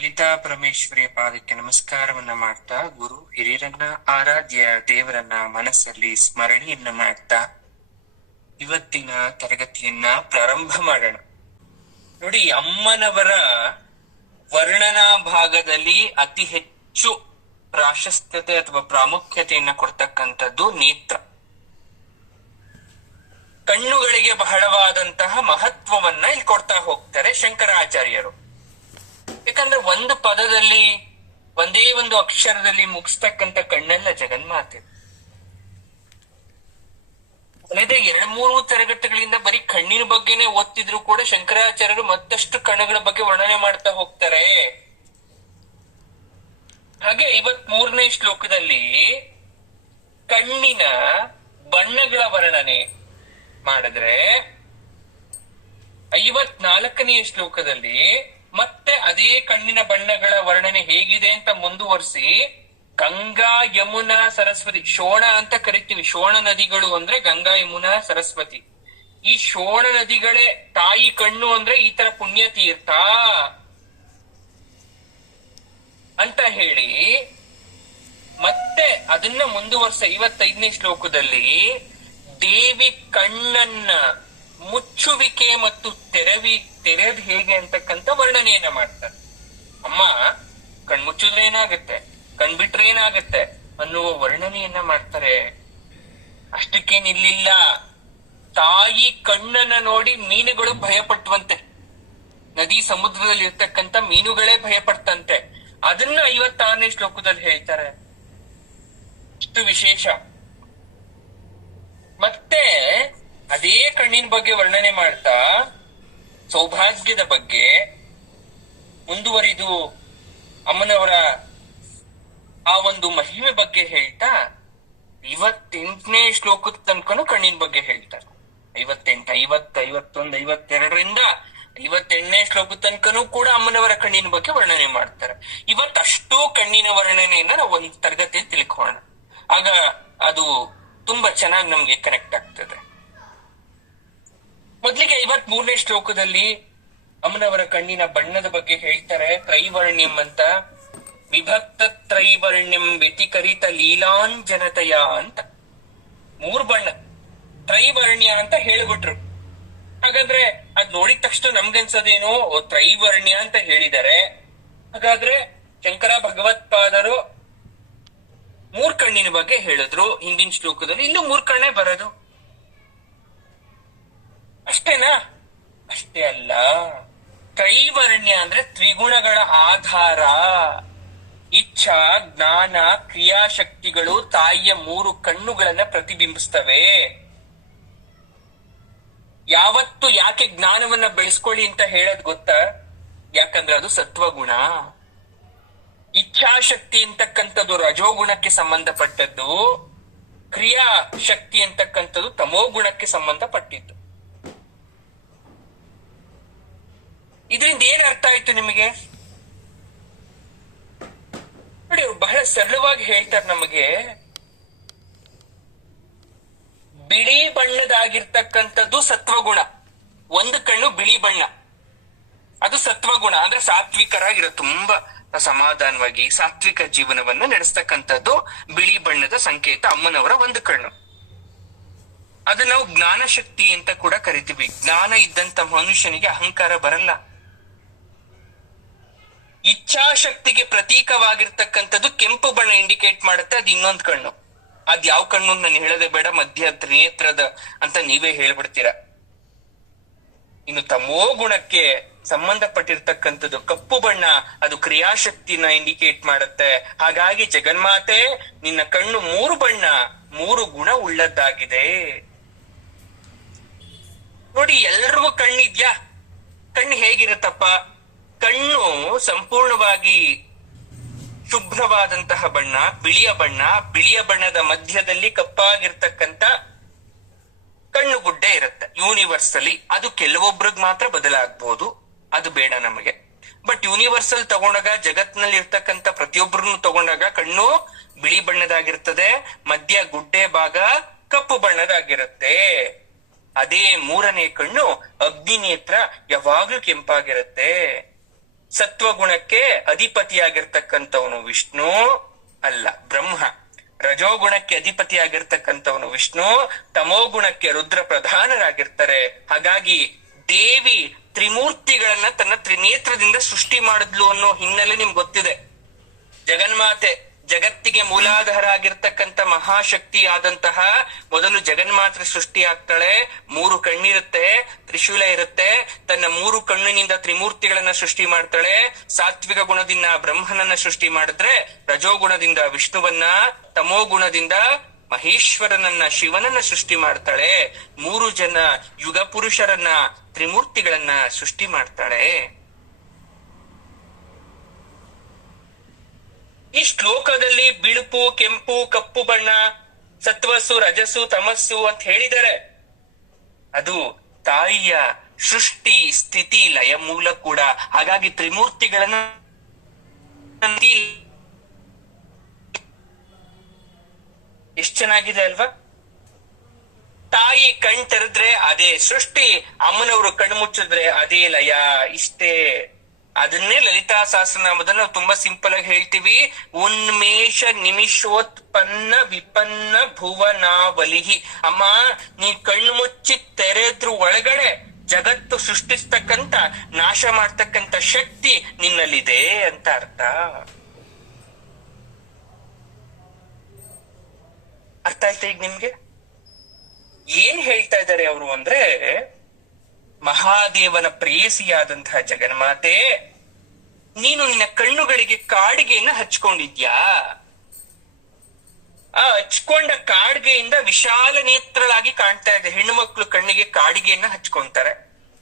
ಲಲಿತಾ ಪರಮೇಶ್ವರಿಯ ಪಾದಕ್ಕೆ ನಮಸ್ಕಾರವನ್ನ ಮಾಡ್ತಾ, ಗುರು ಹಿರಿಯರನ್ನ, ಆರಾಧ್ಯ ದೇವರನ್ನ ಮನಸ್ಸಲ್ಲಿ ಸ್ಮರಣೆಯನ್ನ ಮಾಡ್ತಾ ಇವತ್ತಿನ ತರಗತಿಯನ್ನ ಪ್ರಾರಂಭ ಮಾಡೋಣ. ನೋಡಿ, ಅಮ್ಮನವರ ವರ್ಣನಾ ಭಾಗದಲ್ಲಿ ಅತಿ ಹೆಚ್ಚು ಪ್ರಾಶಸ್ತ್ಯತೆ ಅಥವಾ ಪ್ರಾಮುಖ್ಯತೆಯನ್ನ ಕೊಡ್ತಕ್ಕಂಥದ್ದು ನೇತ್ರ. ಕಣ್ಣುಗಳಿಗೆ ಬಹಳವಾದಂತಹ ಮಹತ್ವವನ್ನ ಇಲ್ಲಿ ಕೊಡ್ತಾ ಹೋಗ್ತಾರೆ ಶಂಕರಾಚಾರ್ಯರು. ಯಾಕಂದ್ರೆ ಒಂದು ಪದದಲ್ಲಿ, ಒಂದೇ ಒಂದು ಅಕ್ಷರದಲ್ಲಿ ಮುಗಿಸ್ತಕ್ಕಂಥ ಕಣ್ಣೆಲ್ಲ ಜಗನ್ಮಾತೆ. ಕಳೆದ 2-3 ತರಗತಿಗಳಿಂದ ಬರೀ ಕಣ್ಣಿನ ಬಗ್ಗೆನೆ ಓದ್ತಿದ್ರು ಕೂಡ ಶಂಕರಾಚಾರ್ಯರು ಮತ್ತಷ್ಟು ಕಣ್ಣುಗಳ ಬಗ್ಗೆ ವರ್ಣನೆ ಮಾಡ್ತಾ ಹೋಗ್ತಾರೆ. ಹಾಗೆ 53ನೇ ಶ್ಲೋಕದಲ್ಲಿ ಕಣ್ಣಿನ ಬಣ್ಣಗಳ ವರ್ಣನೆ ಮಾಡಿದ್ರೆ, 54ನೇ ಶ್ಲೋಕದಲ್ಲಿ ಮತ್ತೆ ಅದೇ ಕಣ್ಣಿನ ಬಣ್ಣಗಳ ವರ್ಣನೆ ಹೇಗಿದೆ ಅಂತ ಮುಂದುವರಿಸಿ ಗಂಗಾ, ಯಮುನಾ, ಸರಸ್ವತಿ, ಶೋಣ ಅಂತ ಕರಿತೀವಿ. ಶೋಣ ನದಿಗಳು ಅಂದ್ರೆ ಗಂಗಾ, ಯಮುನಾ, ಸರಸ್ವತಿ. ಈ ಶೋಣ ನದಿಗಳೇ ತಾಯಿ ಕಣ್ಣು ಅಂದ್ರೆ ಈ ತರ ಪುಣ್ಯ ತೀರ್ಥ ಅಂತ ಹೇಳಿ ಮತ್ತೆ ಅದನ್ನ ಮುಂದುವರ್ಸ 55ನೇ ಶ್ಲೋಕದಲ್ಲಿ ದೇವಿ ಕಣ್ಣನ್ನ ಮುಚ್ಚುವಿಕೆ ಮತ್ತು ತೆರೆದ್ ಹೇಗೆ ಅಂತಕ್ಕಂಥ ವರ್ಣನೆಯನ್ನ ಮಾಡ್ತಾರೆ. ಅಮ್ಮ ಕಣ್ಮುಚ್ಚಿದ್ರೆ ಏನಾಗುತ್ತೆ, ಕಣ್ಬಿಟ್ರೆ ಏನಾಗುತ್ತೆ ಅನ್ನುವ ವರ್ಣನೆಯನ್ನ ಮಾಡ್ತಾರೆ. ಅಷ್ಟಕ್ಕೆ ನಿಲ್ಲಿಲ್ಲ, ತಾಯಿ ಕಣ್ಣನ್ನ ನೋಡಿ ಮೀನುಗಳು ಭಯಪಟ್ಟವಂತೆ, ನದಿ ಸಮುದ್ರದಲ್ಲಿ ಇರ್ತಕ್ಕಂಥ ಮೀನುಗಳೇ ಭಯಪಡ್ತಂತೆ. ಅದನ್ನ 56ನೇ ಶ್ಲೋಕದಲ್ಲಿ ಹೇಳ್ತಾರೆ. ಇಷ್ಟು ವಿಶೇಷ. ಮತ್ತೆ ಅದೇ ಕಣ್ಣಿನ ಬಗ್ಗೆ ವರ್ಣನೆ ಮಾಡ್ತಾ ಸೌಭಾಗ್ಯದ ಬಗ್ಗೆ ಮುಂದುವರಿದು ಅಮ್ಮನವರ ಆ ಒಂದು ಮಹಿಮೆ ಬಗ್ಗೆ ಹೇಳ್ತಾ 58ನೇ ಶ್ಲೋಕದ ತನಕನೂ ಕಣ್ಣಿನ ಬಗ್ಗೆ ಹೇಳ್ತಾರೆ. 58, 50, 51, 52ರಿಂದ 58ನೇ ಶ್ಲೋಕದ ತನಕನೂ ಕೂಡ ಅಮ್ಮನವರ ಕಣ್ಣಿನ ಬಗ್ಗೆ ವರ್ಣನೆ ಮಾಡ್ತಾರೆ. ಇವತ್ತಷ್ಟು ಕಣ್ಣಿನ ವರ್ಣನೆಯನ್ನ ನಾವು ಒಂದು ತರಗತಿಯಲ್ಲಿ ತಿಳ್ಕೊಳ್ಳೋಣ. ಆಗ ಅದು ತುಂಬಾ ಚೆನ್ನಾಗಿ ನಮ್ಗೆ ಕನೆಕ್ಟ್ ಆಗ್ತದೆ. ಮೊದಲಿಗೆ 53ನೇ ಶ್ಲೋಕದಲ್ಲಿ ಅಮ್ಮನವರ ಕಣ್ಣಿನ ಬಣ್ಣದ ಬಗ್ಗೆ ಹೇಳ್ತಾರೆ. ತ್ರೈವರ್ಣ್ಯಂ ಅಂತ, ವಿಭಕ್ತ ತ್ರೈವರ್ಣ್ಯಂ ವ್ಯತಿಕರಿತ ಲೀಲಾಂಜನತೆಯ ಅಂತ 3 ಬಣ್ಣ ತ್ರೈವರ್ಣ್ಯ ಅಂತ ಹೇಳ್ಬಿಟ್ರು. ಹಾಗಾದ್ರೆ ಅದ್ ನೋಡಿದ ತಕ್ಷಣ ನಮ್ಗನ್ಸದೇನೋ ತ್ರೈವರ್ಣ್ಯ ಅಂತ ಹೇಳಿದ್ದಾರೆ. ಹಾಗಾದ್ರೆ ಶಂಕರ ಭಗವತ್ಪಾದರು 3 ಕಣ್ಣಿನ ಬಗ್ಗೆ ಹೇಳಿದ್ರು ಹಿಂದಿನ ಶ್ಲೋಕದಲ್ಲಿ. ಇಲ್ಲೂ 3 ಕಣ್ಣೇ ಬರೋದು. ಅಷ್ಟೇನಾ? ಅಷ್ಟೇ ಅಲ್ಲ. ತ್ರೈವರ್ಣ್ಯ ಅಂದ್ರೆ ತ್ರಿಗುಣಗಳ ಆಧಾರ. ಇಚ್ಛಾ, ಜ್ಞಾನ, ಕ್ರಿಯಾಶಕ್ತಿಗಳು ತಾಯಿಯ 3 ಕಣ್ಣುಗಳನ್ನ ಪ್ರತಿಬಿಂಬಿಸ್ತವೆ. ಯಾವತ್ತು ಯಾಕೆ ಜ್ಞಾನವನ್ನ ಬೆಳೆಸ್ಕೊಳ್ಳಿ ಅಂತ ಹೇಳೋದ್ ಗೊತ್ತಾ? ಯಾಕಂದ್ರೆ ಅದು ಸತ್ವಗುಣ. ಇಚ್ಛಾಶಕ್ತಿ ಅಂತಕ್ಕಂಥದ್ದು ರಜೋಗುಣಕ್ಕೆ ಸಂಬಂಧಪಟ್ಟದ್ದು, ಕ್ರಿಯಾ ಶಕ್ತಿ ಅಂತಕ್ಕಂಥದ್ದು ತಮೋಗುಣಕ್ಕೆ ಸಂಬಂಧಪಟ್ಟಿದ್ದು. ಇದರಿಂದ ಏನ್ ಅರ್ಥ ಆಯ್ತು ನಿಮಗೆ? ನೋಡಿ, ಬಹಳ ಸರಳವಾಗಿ ಹೇಳ್ತಾರೆ ನಮಗೆ. ಬಿಳಿ ಬಣ್ಣದಾಗಿರ್ತಕ್ಕಂಥದ್ದು ಸತ್ವಗುಣ. ಒಂದು ಕಣ್ಣು ಬಿಳಿ ಬಣ್ಣ, ಅದು ಸತ್ವಗುಣ. ಅಂದ್ರೆ ಸಾತ್ವಿಕರಾಗಿರೋ, ತುಂಬಾ ಸಮಾಧಾನವಾಗಿ ಸಾತ್ವಿಕ ಜೀವನವನ್ನ ನಡೆಸ್ತಕ್ಕಂಥದ್ದು ಬಿಳಿ ಬಣ್ಣದ ಸಂಕೇತ ಅಮ್ಮನವರ ಒಂದು ಕಣ್ಣು. ಅದು ನಾವು ಜ್ಞಾನ ಶಕ್ತಿ ಅಂತ ಕೂಡ ಕರಿತೀವಿ. ಜ್ಞಾನ ಇದ್ದಂತ ಮನುಷ್ಯನಿಗೆ ಅಹಂಕಾರ ಬರಲ್ಲ. ಇಚ್ಛಾಶಕ್ತಿಗೆ ಪ್ರತೀಕವಾಗಿರ್ತಕ್ಕಂಥದ್ದು ಕೆಂಪು ಬಣ್ಣ ಇಂಡಿಕೇಟ್ ಮಾಡುತ್ತೆ. ಅದು ಇನ್ನೊಂದು ಕಣ್ಣು. ಅದ್ ಯಾವ ಕಣ್ಣು ನಾನು ಹೇಳದೆ ಬೇಡ, ಮಧ್ಯ ತ್ರಿನೇತ್ರದ ಅಂತ ನೀವೇ ಹೇಳ್ಬಿಡ್ತೀರಾ. ಇನ್ನು ತಮೋ ಗುಣಕ್ಕೆ ಸಂಬಂಧಪಟ್ಟಿರ್ತಕ್ಕಂಥದ್ದು ಕಪ್ಪು ಬಣ್ಣ, ಅದು ಕ್ರಿಯಾಶಕ್ತಿನ ಇಂಡಿಕೇಟ್ ಮಾಡುತ್ತೆ. ಹಾಗಾಗಿ ಜಗನ್ಮಾತೆ, ನಿನ್ನ ಕಣ್ಣು 3 ಬಣ್ಣ, 3 ಗುಣ ಉಳ್ಳದ್ದಾಗಿದೆ. ನೋಡಿ, ಎಲ್ರಿಗೂ ಕಣ್ಣಿದ್ಯಾ? ಕಣ್ಣು ಹೇಗಿರುತ್ತಪ್ಪ? ಕಣ್ಣು ಸಂಪೂರ್ಣವಾಗಿ ಶುಭ್ರವಾದಂತಹ ಬಣ್ಣ, ಬಿಳಿಯ ಬಣ್ಣ. ಬಿಳಿಯ ಬಣ್ಣದ ಮಧ್ಯದಲ್ಲಿ ಕಪ್ಪಾಗಿರ್ತಕ್ಕಂಥ ಕಣ್ಣು ಗುಡ್ಡೆ ಇರುತ್ತೆ ಯೂನಿವರ್ಸಲಿ. ಅದು ಕೆಲವೊಬ್ರಿಗೆ ಮಾತ್ರ ಬದಲಾಗಬಹುದು, ಅದು ಬೇಡ ನಮಗೆ. ಬಟ್ ಯೂನಿವರ್ಸಲ್ ತಗೊಂಡಾಗ, ಜಗತ್ನಲ್ಲಿ ಇರ್ತಕ್ಕಂಥ ಪ್ರತಿಯೊಬ್ಬರನ್ನು ತಗೊಂಡಾಗ ಕಣ್ಣು ಬಿಳಿ ಬಣ್ಣದಾಗಿರ್ತದೆ, ಮಧ್ಯ ಗುಡ್ಡೆ ಭಾಗ ಕಪ್ಪು ಬಣ್ಣದಾಗಿರುತ್ತೆ. ಅದೇ 3ನೇ ಕಣ್ಣು ಅಗ್ನಿ ನೇತ್ರ, ಯಾವಾಗ್ಲೂ ಕೆಂಪಾಗಿರುತ್ತೆ. ಸತ್ವಗುಣಕ್ಕೆ ಅಧಿಪತಿಯಾಗಿರ್ತಕ್ಕಂಥವನು ವಿಷ್ಣು ಅಲ್ಲ, ಬ್ರಹ್ಮ. ರಜೋಗುಣಕ್ಕೆ ಅಧಿಪತಿಯಾಗಿರ್ತಕ್ಕಂಥವನು ವಿಷ್ಣು, ತಮೋಗುಣಕ್ಕೆ ರುದ್ರ ಪ್ರಧಾನರಾಗಿರ್ತಾರೆ. ಹಾಗಾಗಿ ದೇವಿ ತ್ರಿಮೂರ್ತಿಗಳನ್ನ ತನ್ನ ತ್ರಿನೇತ್ರದಿಂದ ಸೃಷ್ಟಿ ಮಾಡಿದ್ಲು ಅನ್ನೋ ಹಿನ್ನೆಲೆ ನಿಮ್ಗೆ ಗೊತ್ತಿದೆ. ಜಗನ್ಮಾತೆ, ಜಗತ್ತಿಗೆ ಮೂಲಾಧಾರ ಆಗಿರ್ತಕ್ಕಂಥ ಮಹಾಶಕ್ತಿ ಆದಂತಹ ಮೊದಲು ಜಗನ್ಮಾತೆ ಸೃಷ್ಟಿ ಆಗ್ತಾಳೆ. 3 ಕಣ್ಣಿರುತ್ತೆ, ತ್ರಿಶೂಲ ಇರುತ್ತೆ. ತನ್ನ 3 ಕಣ್ಣಿನಿಂದ ತ್ರಿಮೂರ್ತಿಗಳನ್ನ ಸೃಷ್ಟಿ ಮಾಡ್ತಾಳೆ. ಸಾತ್ವಿಕ ಗುಣದಿಂದ ಬ್ರಹ್ಮನನ್ನ ಸೃಷ್ಟಿ ಮಾಡಿದ್ರೆ, ರಜೋಗುಣದಿಂದ ವಿಷ್ಣುವನ್ನ, ತಮೋಗುಣದಿಂದ ಮಹೇಶ್ವರನನ್ನ, ಶಿವನನ್ನ ಸೃಷ್ಟಿ ಮಾಡ್ತಾಳೆ. 3 ಜನ ಯುಗ ಪುರುಷರನ್ನ, ತ್ರಿಮೂರ್ತಿಗಳನ್ನ ಸೃಷ್ಟಿ ಮಾಡ್ತಾಳೆ. ಈ ಶ್ಲೋಕದಲ್ಲಿ ಬಿಳುಪು, ಕೆಂಪು, ಕಪ್ಪು ಬಣ್ಣ, ಸತ್ವಸ್ಸು, ರಜಸ್ಸು, ತಮಸ್ಸು ಅಂತ ಹೇಳಿದರೆ ಅದು ತಾಯಿಯ ಸೃಷ್ಟಿ, ಸ್ಥಿತಿ, ಲಯ ಮೂಲ ಕೂಡ. ಹಾಗಾಗಿ ತ್ರಿಮೂರ್ತಿಗಳನ್ನ ಎಷ್ಟ್ ಚೆನ್ನಾಗಿದೆ ಅಲ್ವಾ? ತಾಯಿ ಕಣ್ ತೆರೆದ್ರೆ ಅದೇ ಸೃಷ್ಟಿ, ಅಮ್ಮನವರು ಕಣ್ಣು ಮುಚ್ಚಿದ್ರೆ ಅದೇ ಲಯ. ಇಷ್ಟೇ. ಅದನ್ನೇ ಲಲಿತಾ ಸಹಸ್ರನಾಮದಲ್ಲಿ ನಾವು ತುಂಬಾ ಸಿಂಪಲ್ ಆಗಿ ಹೇಳ್ತೀವಿ, ಉನ್ಮೇಷ ನಿಮಿಷೋತ್ಪನ್ನ ವಿಪನ್ನ ಭುವನಾವಲಿಹಿ. ಅಮ್ಮ, ನೀ ಕಣ್ಣು ಮುಚ್ಚಿ ತೆರೆದ್ರು ಒಳಗಡೆ ಜಗತ್ತು ಸೃಷ್ಟಿಸ್ತಕ್ಕಂತ, ನಾಶ ಮಾಡ್ತಕ್ಕಂತ ಶಕ್ತಿ ನಿನ್ನಲ್ಲಿದೆ ಅಂತ ಅರ್ಥ. ಅರ್ಥ ಆಯ್ತಾ ಈಗ ನಿಮ್ಗೆ? ಏನ್ ಹೇಳ್ತಾ ಇದ್ದಾರೆ ಅವರು ಅಂದ್ರೆ, ಮಹಾದೇವನ ಪ್ರೇಯಸಿಯಾದಂತಹ ಜಗನ್ಮಾತೆ, ನೀನು ನಿನ್ನ ಕಣ್ಣುಗಳಿಗೆ ಕಾಡಿಗೆಯನ್ನ ಹಚ್ಕೊಂಡಿದ್ಯಾ? ಆ ಹಚ್ಕೊಂಡ ಕಾಡಿಗೆಯಿಂದ ವಿಶಾಲ ನೇತ್ರಳಾಗಿ ಕಾಣ್ತಾ ಇದೆ. ಹೆಣ್ಣು ಮಕ್ಕಳು ಕಣ್ಣಿಗೆ ಕಾಡಿಗೆಯನ್ನ ಹಚ್ಕೊಂತಾರೆ.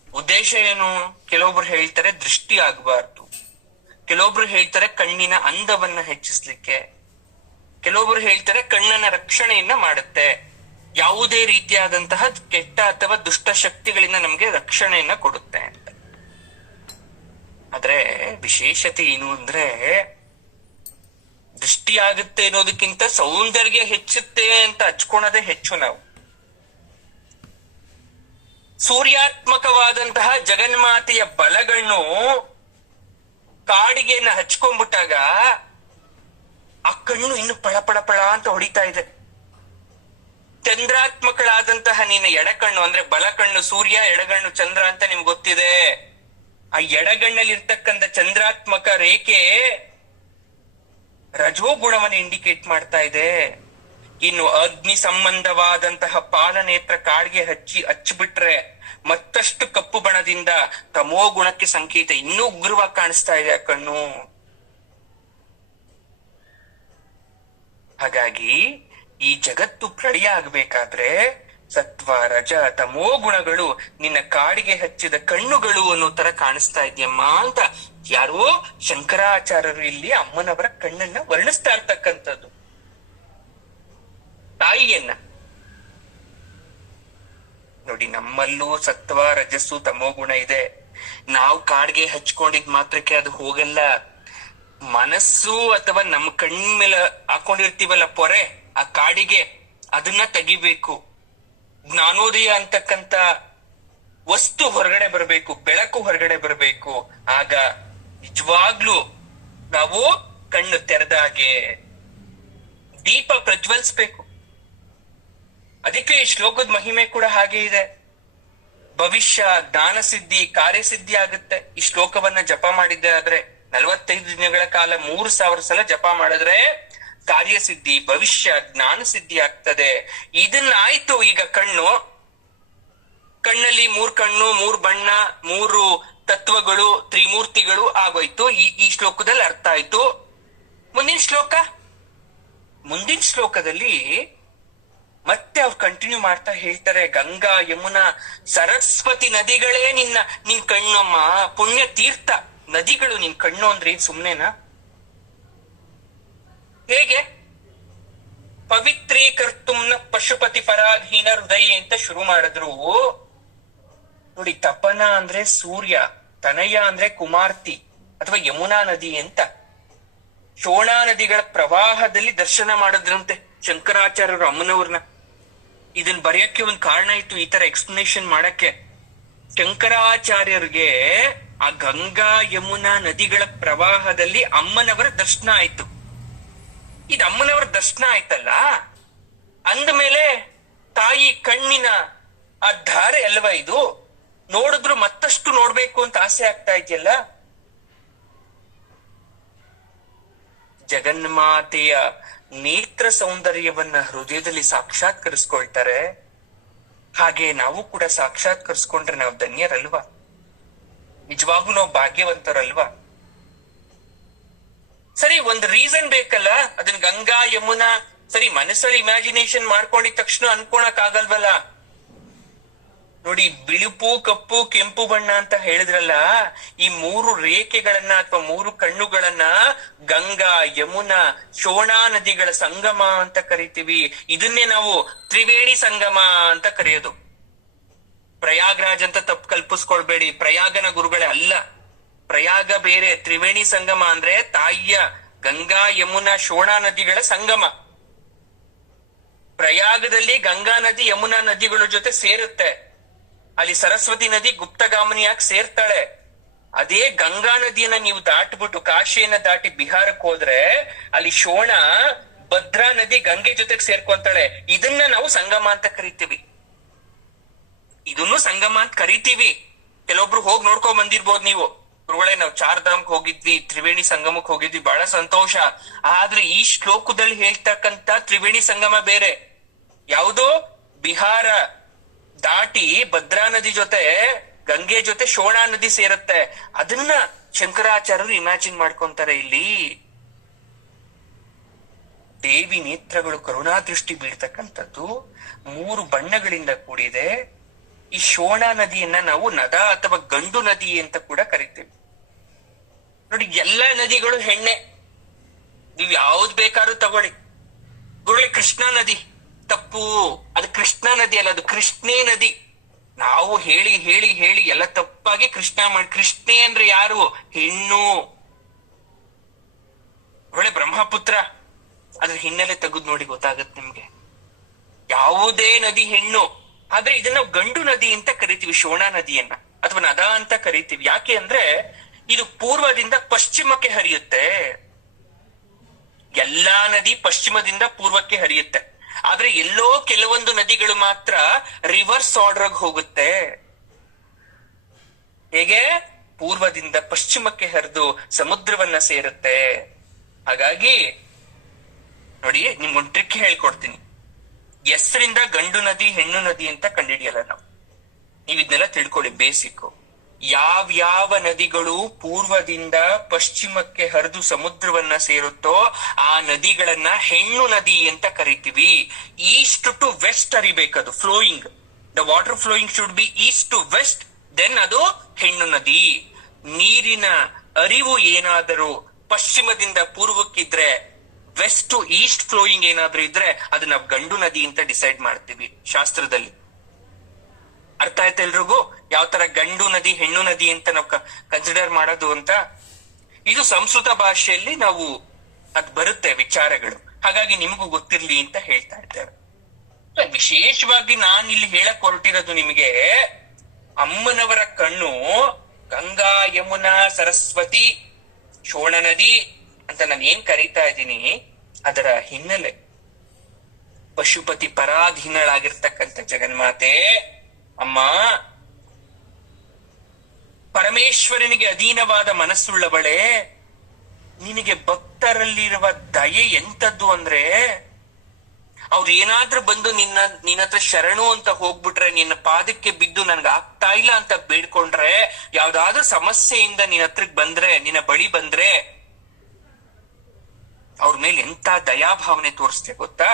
ಉದ್ದೇಶ ಏನು? ಕೆಲವೊಬ್ರು ಹೇಳ್ತಾರೆ ದೃಷ್ಟಿ ಆಗ್ಬಾರ್ದು, ಕೆಲವೊಬ್ರು ಹೇಳ್ತಾರೆ ಕಣ್ಣಿನ ಅಂದವನ್ನ ಹೆಚ್ಚಿಸ್ಲಿಕ್ಕೆ, ಕೆಲವೊಬ್ರು ಹೇಳ್ತಾರೆ ಕಣ್ಣನ ರಕ್ಷಣೆಯನ್ನ ಮಾಡುತ್ತೆ, ಯಾವುದೇ ರೀತಿಯಾದಂತಹ ಕೆಟ್ಟ ಅಥವಾ ದುಷ್ಟ ಶಕ್ತಿಗಳಿಂದ ನಮ್ಗೆ ರಕ್ಷಣೆಯನ್ನ ಕೊಡುತ್ತೆ ಅಂತ. ಆದ್ರೆ ವಿಶೇಷತೆ ಏನು ಅಂದ್ರೆ, ದೃಷ್ಟಿ ಆಗುತ್ತೆ ಅನ್ನೋದಕ್ಕಿಂತ ಸೌಂದರ್ಯ ಹೆಚ್ಚುತ್ತೆ ಅಂತ ಹಚ್ಕೊಳೋದೇ ಹೆಚ್ಚು. ನಾವು ಸೂರ್ಯಾತ್ಮಕವಾದಂತಹ ಜಗನ್ಮಾತೆಯ ಬಲಗಣ್ಣು ಕಾಡಿಗೆಯನ್ನ ಹಚ್ಕೊಂಡ್ಬಿಟ್ಟಾಗ ಆ ಕಣ್ಣು ಇನ್ನು ಪಳ ಪಳ ಪಳ ಅಂತ ಹೊಡಿತಾ ಇದೆ. ಚಂದ್ರಾತ್ಮಕಳಾದಂತಹ ನಿನ್ನ ಎಡಕಣ್ಣು ಅಂದ್ರೆ ಬಲಕಣ್ಣು ಸೂರ್ಯ, ಎಡಗಣ್ಣು ಚಂದ್ರ ಅಂತ ನಿಮ್ಗೆ ಗೊತ್ತಿದೆ. ಆ ಎಡಗಣ್ಣಲ್ಲಿ ಇರ್ತಕ್ಕಂಥ ಚಂದ್ರಾತ್ಮಕ ರೇಖೆ ರಜೋಗುಣವನ್ನು ಇಂಡಿಕೇಟ್ ಮಾಡ್ತಾ ಇದೆ. ಇನ್ನು ಅಗ್ನಿ ಸಂಬಂಧವಾದಂತಹ ಪಾಲನೇತ್ರ ಕಾಡ್ಗೆ ಹಚ್ಚಿಬಿಟ್ರೆ ಮತ್ತಷ್ಟು ಕಪ್ಪು ಬಣದಿಂದ ತಮೋ ಗುಣಕ್ಕೆ ಸಂಕೇತ, ಇನ್ನೂ ಉಗ್ರವಾಗಿ ಕಾಣಿಸ್ತಾ ಇದೆ ಆ ಕಣ್ಣು. ಹಾಗಾಗಿ ಈ ಜಗತ್ತು ಪ್ರಳಯ ಆಗ್ಬೇಕಾದ್ರೆ ಸತ್ವ, ರಜ, ತಮೋ ಗುಣಗಳು ನಿನ್ನ ಕಾಡಿಗೆ ಹಚ್ಚಿದ ಕಣ್ಣುಗಳು ಅನ್ನೋ ತರ ಕಾಣಿಸ್ತಾ ಇದೆಯಮ್ಮ ಅಂತ ಯಾರೋ ಶಂಕರಾಚಾರ್ಯರು ಇಲ್ಲಿ ಅಮ್ಮನವರ ಕಣ್ಣನ್ನ ವರ್ಣಿಸ್ತಾ ಇರ್ತಕ್ಕಂಥದ್ದು, ತಾಯಿಯನ್ನ. ನೋಡಿ, ನಮ್ಮಲ್ಲೂ ಸತ್ವ, ರಜಸ್ಸು, ತಮೋ ಗುಣ ಇದೆ. ನಾವು ಕಾಡಿಗೆ ಹಚ್ಕೊಂಡಿದ್ ಮಾತ್ರಕ್ಕೆ ಅದು ಹೋಗಲ್ಲ. ಮನಸ್ಸು ಅಥವಾ ನಮ್ಮ ಕಣ್ಮೇಲೆ ಹಾಕೊಂಡಿರ್ತೀವಲ್ಲ ಪೊರೆ, ಆ ಕಾಡಿಗೆ, ಅದನ್ನ ತೆಗಿಬೇಕು. ಜ್ಞಾನೋದಯ ಅಂತಕ್ಕಂತ ವಸ್ತು ಹೊರಗಡೆ ಬರಬೇಕು, ಬೆಳಕು ಹೊರಗಡೆ ಬರಬೇಕು. ಆಗ ನಿಜವಾಗ್ಲೂ ನಾವು ಕಣ್ಣು ತೆರೆದಾಗೆ ದೀಪ ಪ್ರಜ್ವಲಿಸ್ಬೇಕು. ಅದಕ್ಕೆ ಈ ಶ್ಲೋಕದ ಮಹಿಮೆ ಕೂಡ ಹಾಗೆ ಇದೆ. ಭವಿಷ್ಯ, ಜ್ಞಾನ ಸಿದ್ಧಿ, ಕಾರ್ಯಸಿದ್ಧಿ ಆಗುತ್ತೆ ಈ ಶ್ಲೋಕವನ್ನ ಜಪ ಮಾಡಿದ್ದೆ ಆದ್ರೆ. 45 ದಿನಗಳ ಕಾಲ 3000 ಸಲ ಜಪ ಮಾಡಿದ್ರೆ ಕಾರ್ಯಸಿದ್ಧಿ, ಭವಿಷ್ಯ, ಜ್ಞಾನ ಸಿದ್ಧಿ ಆಗ್ತದೆ. ಇದನ್ನಾಯ್ತು. ಈಗ ಕಣ್ಣಲ್ಲಿ 3 ಕಣ್ಣು, 3 ಬಣ್ಣ, 3 ತತ್ವಗಳು, ತ್ರಿಮೂರ್ತಿಗಳು ಆಗೋಯ್ತು. ಈ ಶ್ಲೋಕದಲ್ಲಿ ಅರ್ಥ ಆಯ್ತು. ಮುಂದಿನ ಶ್ಲೋಕದಲ್ಲಿ ಮತ್ತೆ ಅವ್ರು ಕಂಟಿನ್ಯೂ ಮಾಡ್ತಾ ಹೇಳ್ತಾರೆ, ಗಂಗಾ, ಯಮುನಾ, ಸರಸ್ವತಿ ನದಿಗಳೇ ನಿನ್ ಕಣ್ಣಮ್ಮ, ಪುಣ್ಯ ತೀರ್ಥ ನದಿಗಳು ನಿನ್ ಕಣ್ಣು ಅಂದ್ರೆ ಸುಮ್ನೆನಾ? ಹೇಗೆ? ಪವಿತ್ರೀಕರ್ತುಮ್ನ ಪಶುಪತಿ ಪರಾಧೀನ ಹೃದಯ ಅಂತ ಶುರು ಮಾಡಿದ್ರು. ನೋಡಿ, ತಪನ ಅಂದ್ರೆ ಸೂರ್ಯ, ತನಯ ಅಂದ್ರೆ ಕುಮಾರ್ತಿ ಅಥವಾ ಯಮುನಾ ನದಿ ಅಂತ. ಶೋಣಾ ನದಿಗಳ ಪ್ರವಾಹದಲ್ಲಿ ದರ್ಶನ ಮಾಡಿದ್ರಂತೆ ಶಂಕರಾಚಾರ್ಯರು ಅಮ್ಮನವ್ರನ್ನ. ಇದನ್ ಬರೆಯಕ್ಕೆ ಒಂದ್ ಕಾರಣ ಇತ್ತು, ಈ ತರ ಎಕ್ಸ್ಪ್ಲನೇಷನ್ ಮಾಡಕ್ಕೆ. ಶಂಕರಾಚಾರ್ಯರಿಗೆ ಆ ಗಂಗಾ ಯಮುನಾ ನದಿಗಳ ಪ್ರವಾಹದಲ್ಲಿ ಅಮ್ಮನವರ ದರ್ಶನ ಆಯ್ತು. ಇದು ಅಮ್ಮನವರ ದರ್ಶನ ಆಯ್ತಲ್ಲ ಅಂದಮೇಲೆ ತಾಯಿ ಕಣ್ಣಿನ ಆ ಧಾರೆ ಅಲ್ವಾ ಇದು? ನೋಡಿದ್ರು ಮತ್ತಷ್ಟು ನೋಡ್ಬೇಕು ಅಂತ ಆಸೆ ಆಗ್ತಾ ಇದೆಯಲ್ಲ. ಜಗನ್ಮಾತೆಯ ನೇತ್ರ ಸೌಂದರ್ಯವನ್ನ ಹೃದಯದಲ್ಲಿ ಸಾಕ್ಷಾತ್ಕರಿಸ್ಕೊಳ್ತಾರೆ. ಹಾಗೆ ನಾವು ಕೂಡ ಸಾಕ್ಷಾತ್ಕರಿಸ್ಕೊಂಡ್ರೆ ನಾವು ಧನ್ಯರಲ್ವಾ? ನಿಜವಾಗೂ ನಾವು ಭಾಗ್ಯವಂತರಲ್ವಾ? ಸರಿ, ಒಂದು ರೀಸನ್ ಬೇಕಲ್ಲ. ಅದನ್ನ ಗಂಗಾ ಯಮುನಾ ಸರಿ ಮನಸ್ಸಲ್ಲಿ ಇಮ್ಯಾಜಿನೇಷನ್ ಮಾಡ್ಕೊಂಡಿದ ತಕ್ಷಣ ಅನ್ಕೊಳಕ್ ಆಗಲ್ವಲ್ಲ. ನೋಡಿ, ಬಿಳುಪು, ಕಪ್ಪು, ಕೆಂಪು ಬಣ್ಣ ಅಂತ ಹೇಳಿದ್ರಲ್ಲ, ಈ ಮೂರು ರೇಖೆಗಳನ್ನ ಅಥವಾ ಮೂರು ಕಣ್ಣುಗಳನ್ನ ಗಂಗಾ, ಯಮುನಾ, ಶೋಣಾ ನದಿಗಳ ಸಂಗಮ ಅಂತ ಕರಿತೀವಿ. ಇದನ್ನೇ ನಾವು ತ್ರಿವೇಣಿ ಸಂಗಮ ಅಂತ ಕರೆಯೋದು. ಪ್ರಯಾಗ್ರಾಜ್ ಅಂತ ತಪ್ಪು ಕಲ್ಪಿಸ್ಕೊಳ್ಬೇಡಿ, ಪ್ರಯಾಗನ ಗುರುಗಳೇ ಅಲ್ಲ. ಪ್ರಯಾಗ ಬೇರೆ, ತ್ರಿವೇಣಿ ಸಂಗಮ ಅಂದ್ರೆ ತಾಯಿಯ ಗಂಗಾ, ಯಮುನಾ, ಶೋಣಾ ನದಿಗಳ ಸಂಗಮ. ಪ್ರಯಾಗದಲ್ಲಿ ಗಂಗಾ ನದಿ ಯಮುನಾ ನದಿಗಳ ಜೊತೆ ಸೇರುತ್ತೆ. ಅಲ್ಲಿ ಸರಸ್ವತಿ ನದಿ ಗುಪ್ತಗಾಮಿನಿಯಾಗಿ ಸೇರ್ತಾಳೆ. ಅದೇ ಗಂಗಾ ನದಿಯನ್ನ ನೀವು ದಾಟ್ಬಿಟ್ಟು ಕಾಶಿಯನ್ನ ದಾಟಿ ಬಿಹಾರಕ್ಕೆ ಹೋದ್ರೆ ಅಲ್ಲಿ ಶೋಣ, ಭದ್ರಾ ನದಿ ಗಂಗೆ ಜೊತೆಗೆ ಸೇರ್ಕೊಂತಾಳೆ. ಇದನ್ನ ನಾವು ಸಂಗಮ ಅಂತ ಕರಿತೀವಿ. ಇದನ್ನು ಸಂಗಮ ಅಂತ ಕರಿತೀವಿ. ಕೆಲವೊಬ್ರು ಹೋಗಿ ನೋಡ್ಕೊಂಡ್ ಬಂದಿರ್ಬೋದು ನೀವು. ಗುರುಗಳೇ, ನಾವು ಚಾರ್ಧಾಮ್ಗೆ ಹೋಗಿದ್ವಿ, ತ್ರಿವೇಣಿ ಸಂಗಮಕ್ಕೆ ಹೋಗಿದ್ವಿ, ಬಹಳ ಸಂತೋಷ. ಆದ್ರೆ ಈ ಶ್ಲೋಕದಲ್ಲಿ ಹೇಳ್ತಕ್ಕಂತ ತ್ರಿವೇಣಿ ಸಂಗಮ ಬೇರೆ. ಯಾವುದು? ಬಿಹಾರ ದಾಟಿ ಭದ್ರಾ ನದಿ ಜೊತೆ ಗಂಗೆ ಜೊತೆ ಶೋಣಾ ನದಿ ಸೇರುತ್ತೆ. ಅದನ್ನ ಶಂಕರಾಚಾರ್ಯರು ಇಮ್ಯಾಜಿನ್ ಮಾಡ್ಕೊಂತಾರೆ ಇಲ್ಲಿ. ದೇವಿ ನೇತ್ರಗಳು ಕರುಣಾ ದೃಷ್ಟಿ ಬೀಳ್ತಕ್ಕಂಥದ್ದು, ಮೂರು ಬಣ್ಣಗಳಿಂದ ಕೂಡಿದೆ. ಈ ಶೋಣಾ ನದಿಯನ್ನ ನಾವು ನದ ಅಥವಾ ಗಂಡು ನದಿ ಅಂತ ಕೂಡ ಕರಿತೀವಿ. ನೋಡಿ, ಎಲ್ಲ ನದಿಗಳು ಹೆಣ್ಣೆ. ನೀವ್ ಯಾವ್ದು ಬೇಕಾದ್ರೂ ತಗೊಳ್ಳಿ. ಗುರುಳೆ, ಕೃಷ್ಣಾ ನದಿ ತಪ್ಪು. ಅದು ಕೃಷ್ಣಾ ನದಿ ಅಲ್ಲ, ಅದು ಕೃಷ್ಣೇ ನದಿ. ನಾವು ಹೇಳಿ ಹೇಳಿ ಹೇಳಿ ಎಲ್ಲ ತಪ್ಪಾಗಿ ಕೃಷ್ಣ ಮಾಡಿ. ಕೃಷ್ಣೆ ಅಂದ್ರೆ ಯಾರು? ಹೆಣ್ಣು. ಒಳ್ಳೆ ಬ್ರಹ್ಮಪುತ್ರ, ಅದ್ರ ಹಿನ್ನೆಲೆ ತೆಗೆದು ನೋಡಿ, ಗೊತ್ತಾಗತ್ತೆ ನಿಮ್ಗೆ. ಯಾವುದೇ ನದಿ ಹೆಣ್ಣು, ಆದ್ರೆ ಇದನ್ನ ನಾವು ಗಂಡು ನದಿ ಅಂತ ಕರಿತೀವಿ. ಶೋಣಾ ನದಿಯನ್ನ ಅಥವಾ ನದ ಅಂತ ಕರಿತೀವಿ. ಯಾಕೆ ಅಂದ್ರೆ ಇದು ಪೂರ್ವದಿಂದ ಪಶ್ಚಿಮಕ್ಕೆ ಹರಿಯುತ್ತೆ. ಎಲ್ಲಾ ನದಿ ಪಶ್ಚಿಮದಿಂದ ಪೂರ್ವಕ್ಕೆ ಹರಿಯುತ್ತೆ. ಆದ್ರೆ ಎಲ್ಲೋ ಕೆಲವೊಂದು ನದಿಗಳು ಮಾತ್ರ ರಿವರ್ಸ್ ಆರ್ಡರ್ ಹೋಗುತ್ತೆ. ಹೇಗೆ? ಪೂರ್ವದಿಂದ ಪಶ್ಚಿಮಕ್ಕೆ ಹರಿದು ಸಮುದ್ರವನ್ನ ಸೇರುತ್ತೆ. ಹಾಗಾಗಿ ನೋಡಿ, ನಿಮ್ಗೊಂದು ಟ್ರಿಕ್ ಹೇಳ್ಕೊಡ್ತೀನಿ. ಹೆಸರಿಂದ ಗಂಡು ನದಿ ಹೆಣ್ಣು ನದಿ ಅಂತ ಕಂಡಿಡಿಯಲ್ಲ ನಾವು. ನೀವ್ ಇದನ್ನೆಲ್ಲ ತಿಳ್ಕೊಳ್ಳಿ, ಬೇಸಿಕ್. ಯಾವ್ಯಾವ ನದಿಗಳು ಪೂರ್ವದಿಂದ ಪಶ್ಚಿಮಕ್ಕೆ ಹರಿದು ಸಮುದ್ರವನ್ನ ಸೇರುತ್ತೋ ಆ ನದಿಗಳನ್ನ ಹೆಣ್ಣು ನದಿ ಅಂತ ಕರಿತೀವಿ. ಈಸ್ಟ್ ಟು ವೆಸ್ಟ್ ಹರಿಬೇಕದು flowing. The water flowing should be east to west, then ಅದು ಹೆಣ್ಣು ನದಿ. ನೀರಿನ ಅರಿವು ಏನಾದರೂ ಪಶ್ಚಿಮದಿಂದ ಪೂರ್ವಕ್ಕಿದ್ರೆ, ವೆಸ್ಟ್ ಟು ಈಸ್ಟ್ ಫ್ಲೋಯಿಂಗ್ ಏನಾದ್ರೂ ಇದ್ರೆ ಅದು ನಾವು ಗಂಡು ನದಿ ಅಂತ ಡಿಸೈಡ್ ಮಾಡ್ತೀವಿ ಶಾಸ್ತ್ರದಲ್ಲಿ. ಅರ್ಥ ಆಯ್ತಾ ಎಲ್ರಿಗೂ? ಯಾವ ತರ ಗಂಡು ನದಿ ಹೆಣ್ಣು ನದಿ ಅಂತ ನಾವು ಕನ್ಸಿಡರ್ ಮಾಡೋದು ಅಂತ. ಇದು ಸಂಸ್ಕೃತ ಭಾಷೆಯಲ್ಲಿ ನಾವು ಅದ್ ಬರುತ್ತೆ ವಿಚಾರಗಳು. ಹಾಗಾಗಿ ನಿಮಗೂ ಗೊತ್ತಿರ್ಲಿ ಅಂತ ಹೇಳ್ತಾ ಇದ್ದೇವೆ. ವಿಶೇಷವಾಗಿ ನಾನು ಇಲ್ಲಿ ಹೇಳಕ್ ಹೊರಟಿರೋದು ನಿಮಗೆ, ಅಮ್ಮನವರ ಕಣ್ಣು ಗಂಗಾ, ಯಮುನಾ, ಸರಸ್ವತಿ, ಶೋಣ ನದಿ ಅಂತ ನಾನು ಏನ್ ಕರೀತಾ ಇದ್ದೀನಿ, ಅದರ ಹಿನ್ನೆಲೆ ಪಶುಪತಿ ಪರಾಧೀನಳಾಗಿರ್ತಕ್ಕಂಥ ಜಗನ್ಮಾತೆ ಅಮ್ಮ, ಪರಮೇಶ್ವರನಿಗೆ ಅಧೀನವಾದ ಮನಸ್ಸುಳ್ಳವಳೆ. ನಿನಗೆ ಭಕ್ತರಲ್ಲಿರುವ ದಯೆ ಎಂತದ್ದು ಅಂದ್ರೆ, ಅವ್ರು ಏನಾದ್ರೂ ಬಂದು ನಿನ್ನ ಹತ್ರ ಶರಣು ಅಂತ ಹೋಗ್ಬಿಟ್ರೆ, ನಿನ್ನ ಪಾದಕ್ಕೆ ಬಿದ್ದು ನನ್ಗೆ ಆಗ್ತಾ ಇಲ್ಲ ಅಂತ ಬೇಡ್ಕೊಂಡ್ರೆ, ಯಾವ್ದಾದ್ರೂ ಸಮಸ್ಯೆಯಿಂದ ನಿನ್ನ ಹತ್ರಕ್ ಬಂದ್ರೆ, ನಿನ್ನ ಬಳಿ ಬಂದ್ರೆ, ಅವ್ರ ಮೇಲೆ ಎಂತ ದಯಾಭಾವನೆ ತೋರಿಸ್ತೆ ಗೊತ್ತಾ?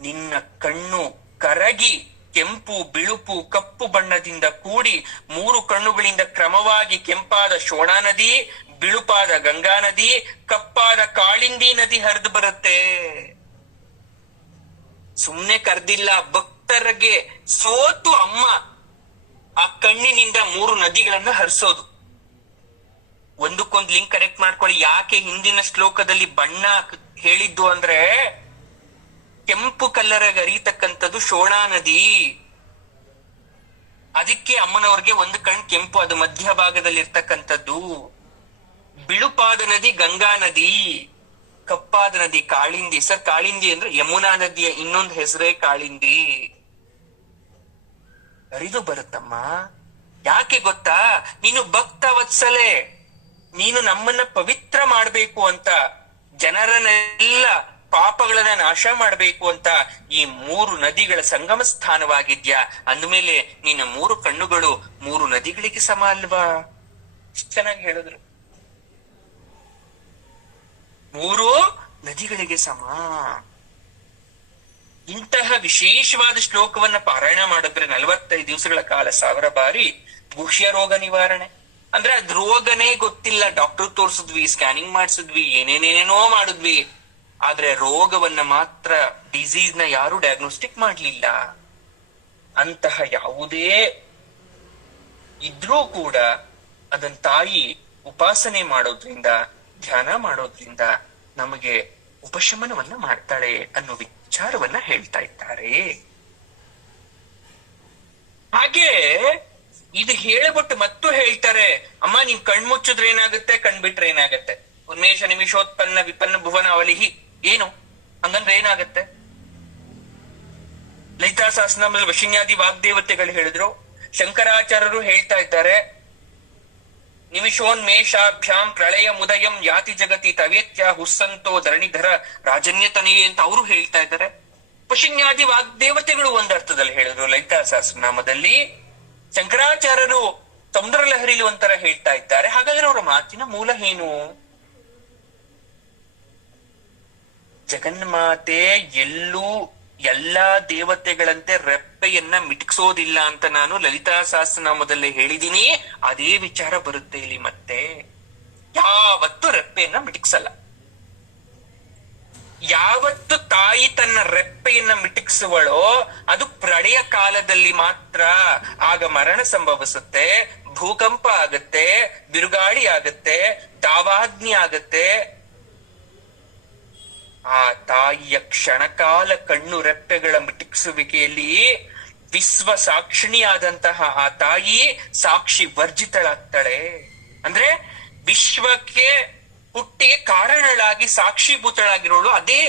ನಿನ್ನ ಕಣ್ಣು ಕರಗಿ ಕೆಂಪು, ಬಿಳುಪು, ಕಪ್ಪು ಬಣ್ಣದಿಂದ ಕೂಡಿ ಮೂರು ಕಣ್ಣುಗಳಿಂದ ಕ್ರಮವಾಗಿ ಕೆಂಪಾದ ಶೋಣಾ ನದಿ, ಬಿಳುಪಾದ ಗಂಗಾ ನದಿ, ಕಪ್ಪಾದ ಕಾಳಿಂದಿ ನದಿ ಹರಿದು ಬರುತ್ತೆ. ಸುಮ್ನೆ ಕರ್ದಿಲ್ಲ, ಭಕ್ತರಿಗೆ ಸೋತು ಅಮ್ಮ ಆ ಕಣ್ಣಿನಿಂದ ಮೂರು ನದಿಗಳನ್ನ ಹರಿಸೋದು. ಒಂದಕ್ಕೊಂದು ಲಿಂಕ್ ಕನೆಕ್ಟ್ ಮಾಡ್ಕೊಳ್ಳಿ. ಯಾಕೆ ಹಿಂದಿನ ಶ್ಲೋಕದಲ್ಲಿ ಬಣ್ಣ ಹೇಳಿದ್ದು ಅಂದ್ರೆ, ಕೆಂಪು ಕಲ್ಲರಾಗಿ ಹರಿಯತಕ್ಕಂಥದ್ದು ಶೋಣಾ ನದಿ. ಅದಕ್ಕೆ ಅಮ್ಮನವ್ರಿಗೆ ಒಂದು ಕಣ್ ಕೆಂಪು, ಅದು ಮಧ್ಯ ಭಾಗದಲ್ಲಿ ಇರ್ತಕ್ಕಂಥದ್ದು. ಬಿಳುಪಾದ ನದಿ ಗಂಗಾ ನದಿ, ಕಪ್ಪಾದ ನದಿ ಕಾಳಿಂದಿ. ಸರ್, ಕಾಳಿಂದಿ ಅಂದ್ರೆ ಯಮುನಾ ನದಿಯ ಇನ್ನೊಂದು ಹೆಸರೇ ಕಾಳಿಂದಿ. ಹರಿದು ಬರುತ್ತಮ್ಮ. ಯಾಕೆ ಗೊತ್ತಾ? ನೀನು ಭಕ್ತ ವತ್ಸಲೆ, ನೀನು ನಮ್ಮನ್ನ ಪವಿತ್ರ ಮಾಡ್ಬೇಕು ಅಂತ, ಜನರನ್ನೆಲ್ಲ ಪಾಪಗಳನ್ನ ನಾಶ ಮಾಡ್ಬೇಕು ಅಂತ ಈ 3 ನದಿಗಳ ಸಂಗಮ ಸ್ಥಾನವಾಗಿದ್ಯಾ. ಅಂದ್ಮೇಲೆ ನಿನ್ನ 3 ಕಣ್ಣುಗಳು 3 ನದಿಗಳಿಗೆ ಸಮ ಅಲ್ವಾ? ಚೆನ್ನಾಗಿ ಹೇಳಿದ್ರು. 3 ನದಿಗಳಿಗೆ ಸಮ. ಇಂತಹ ವಿಶೇಷವಾದ ಶ್ಲೋಕವನ್ನ ಪಾರಾಯಣ ಮಾಡಿದ್ರೆ 45 ದಿವಸಗಳ ಕಾಲ 1000 ಬಾರಿ ಗುಹ್ಯ ರೋಗ ನಿವಾರಣೆ. ಅಂದ್ರೆ ಅದ್ ರೋಗನೇ ಗೊತ್ತಿಲ್ಲ, ಡಾಕ್ಟರ್ ತೋರ್ಸಿದ್ವಿ, ಸ್ಕ್ಯಾನಿಂಗ್ ಮಾಡಿಸಿದ್ವಿ, ಏನೇನೇನೇನೋ ಮಾಡಿದ್ವಿ, ಆದ್ರೆ ರೋಗವನ್ನ ಮಾತ್ರ, ಡಿಸೀಸ್ ನ ಯಾರು ಡಯಾಗ್ನೋಸ್ಟಿಕ್ ಮಾಡ್ಲಿಲ್ಲ. ಅಂತಹ ಯಾವುದೇ ಇದ್ರೂ ಕೂಡ ಅದನ್ನ ತಾಯಿ ಉಪಾಸನೆ ಮಾಡೋದ್ರಿಂದ, ಧ್ಯಾನ ಮಾಡೋದ್ರಿಂದ ನಮಗೆ ಉಪಶಮನವನ್ನ ಮಾಡ್ತಾಳೆ ಅನ್ನೋ ವಿಚಾರವನ್ನ ಹೇಳ್ತಾ ಇದ್ದಾರೆ. ಹಾಗೆ ಇದು ಹೇಳ್ಬಿಟ್ಟು ಮತ್ತು ಹೇಳ್ತಾರೆ, ಅಮ್ಮ ನೀನ್ ಕಣ್ಮುಚ್ಚಿದ್ರೆ ಏನಾಗುತ್ತೆ, ಕಣ್ಬಿಟ್ರೆ ಏನಾಗತ್ತೆ? ಉನ್ಮೇಷ ನಿಮಿಷೋತ್ಪನ್ನ ವಿಪನ್ನ ಭುವನ ಅವಲಿಹಿ. ಏನು ಹಂಗಂದ್ರೆ ಏನಾಗತ್ತೆ? ಲಲಿತಾ ಸಹಸ್ರನಾಮದಲ್ಲಿ ವಶಿನ್ಯಾದಿ ವಾಗ್ದೇವತೆಗಳು ಹೇಳಿದ್ರು. ಶಂಕರಾಚಾರ್ಯರು ಹೇಳ್ತಾ ಇದ್ದಾರೆ, ನಿಮಿಷೋನ್ಮೇಷಾಭ್ಯಾಂ ಪ್ರಳಯ ಮುದಯಂ ಯಾತಿ ಜಗತಿ ತವೇತ್ಯ ಹುಸ್ಸಂತೋ ಧರಣಿಧರ ರಾಜನ್ಯತನೆಯೇ ಅಂತ ಅವರು ಹೇಳ್ತಾ ಇದ್ದಾರೆ. ವಶಿನ್ಯಾದಿ ವಾಗ್ದೇವತೆಗಳು ಒಂದರ್ಥದಲ್ಲಿ ಹೇಳಿದ್ರು ಲಲಿತಾ ಸಹಸ್ರನಾಮದಲ್ಲಿ. ಶಂಕರಾಚಾರ್ಯರು ಸಮುದ್ರ ಲಹರಿಲಿ ಒಂಥರ ಹೇಳ್ತಾ ಇದ್ದಾರೆ. ಹಾಗಾದ್ರೆ ಅವರ ಮಾತಿನ ಮೂಲ ಏನು? ಜಗನ್ಮಾತೆ ಎಲ್ಲಾ ದೇವತೆಗಳಂತೆ ರೆಪ್ಪೆಯನ್ನ ಮಿಟ್ಕ್ಸೋದಿಲ್ಲ ಅಂತ ನಾನು ಲಲಿತಾ ಸಹಸ್ರನಾಮದಲ್ಲಿ ಹೇಳಿದೀನಿ. ಅದೇ ವಿಚಾರ ಬರುತ್ತೆ ಇಲ್ಲಿ ಮತ್ತೆ. ಯಾವತ್ತು ರೆಪ್ಪೆಯನ್ನ ಮಿಟಿಕ್ಸಲ್ಲ. ಯಾವತ್ತು ತಾಯಿ ತನ್ನ ರೆಪ್ಪೆಯನ್ನ ಮಿಟಿಕ್ಸುವಳೋ ಅದು ಪ್ರಳಯ ಕಾಲದಲ್ಲಿ ಮಾತ್ರ. ಆಗ ಮರಣ ಸಂಭವಿಸುತ್ತೆ, ಭೂಕಂಪ ಆಗತ್ತೆ, ಬಿರುಗಾಳಿ ಆಗತ್ತೆ, ದಾವಾಗ್ನಿ ಆಗತ್ತೆ. ಆ ತಾಯಿಯ ಕ್ಷಣಕಾಲ ಕಣ್ಣು ರೆಪ್ಪೆಗಳ ಮಿಟಿಕ್ಸುವಿಕೆಯಲ್ಲಿ ವಿಶ್ವ ಸಾಕ್ಷಿಣಿಯಾದಂತಹ ಆ ತಾಯಿ ಸಾಕ್ಷಿ ವರ್ಜಿತಳಾಗ್ತಾಳೆ. ಅಂದ್ರೆ ವಿಶ್ವಕ್ಕೆ ಹುಟ್ಟಿಗೆ ಕಾರಣಳಾಗಿ ಸಾಕ್ಷಿಭೂತಳಾಗಿರೋಳು, ಅದೇ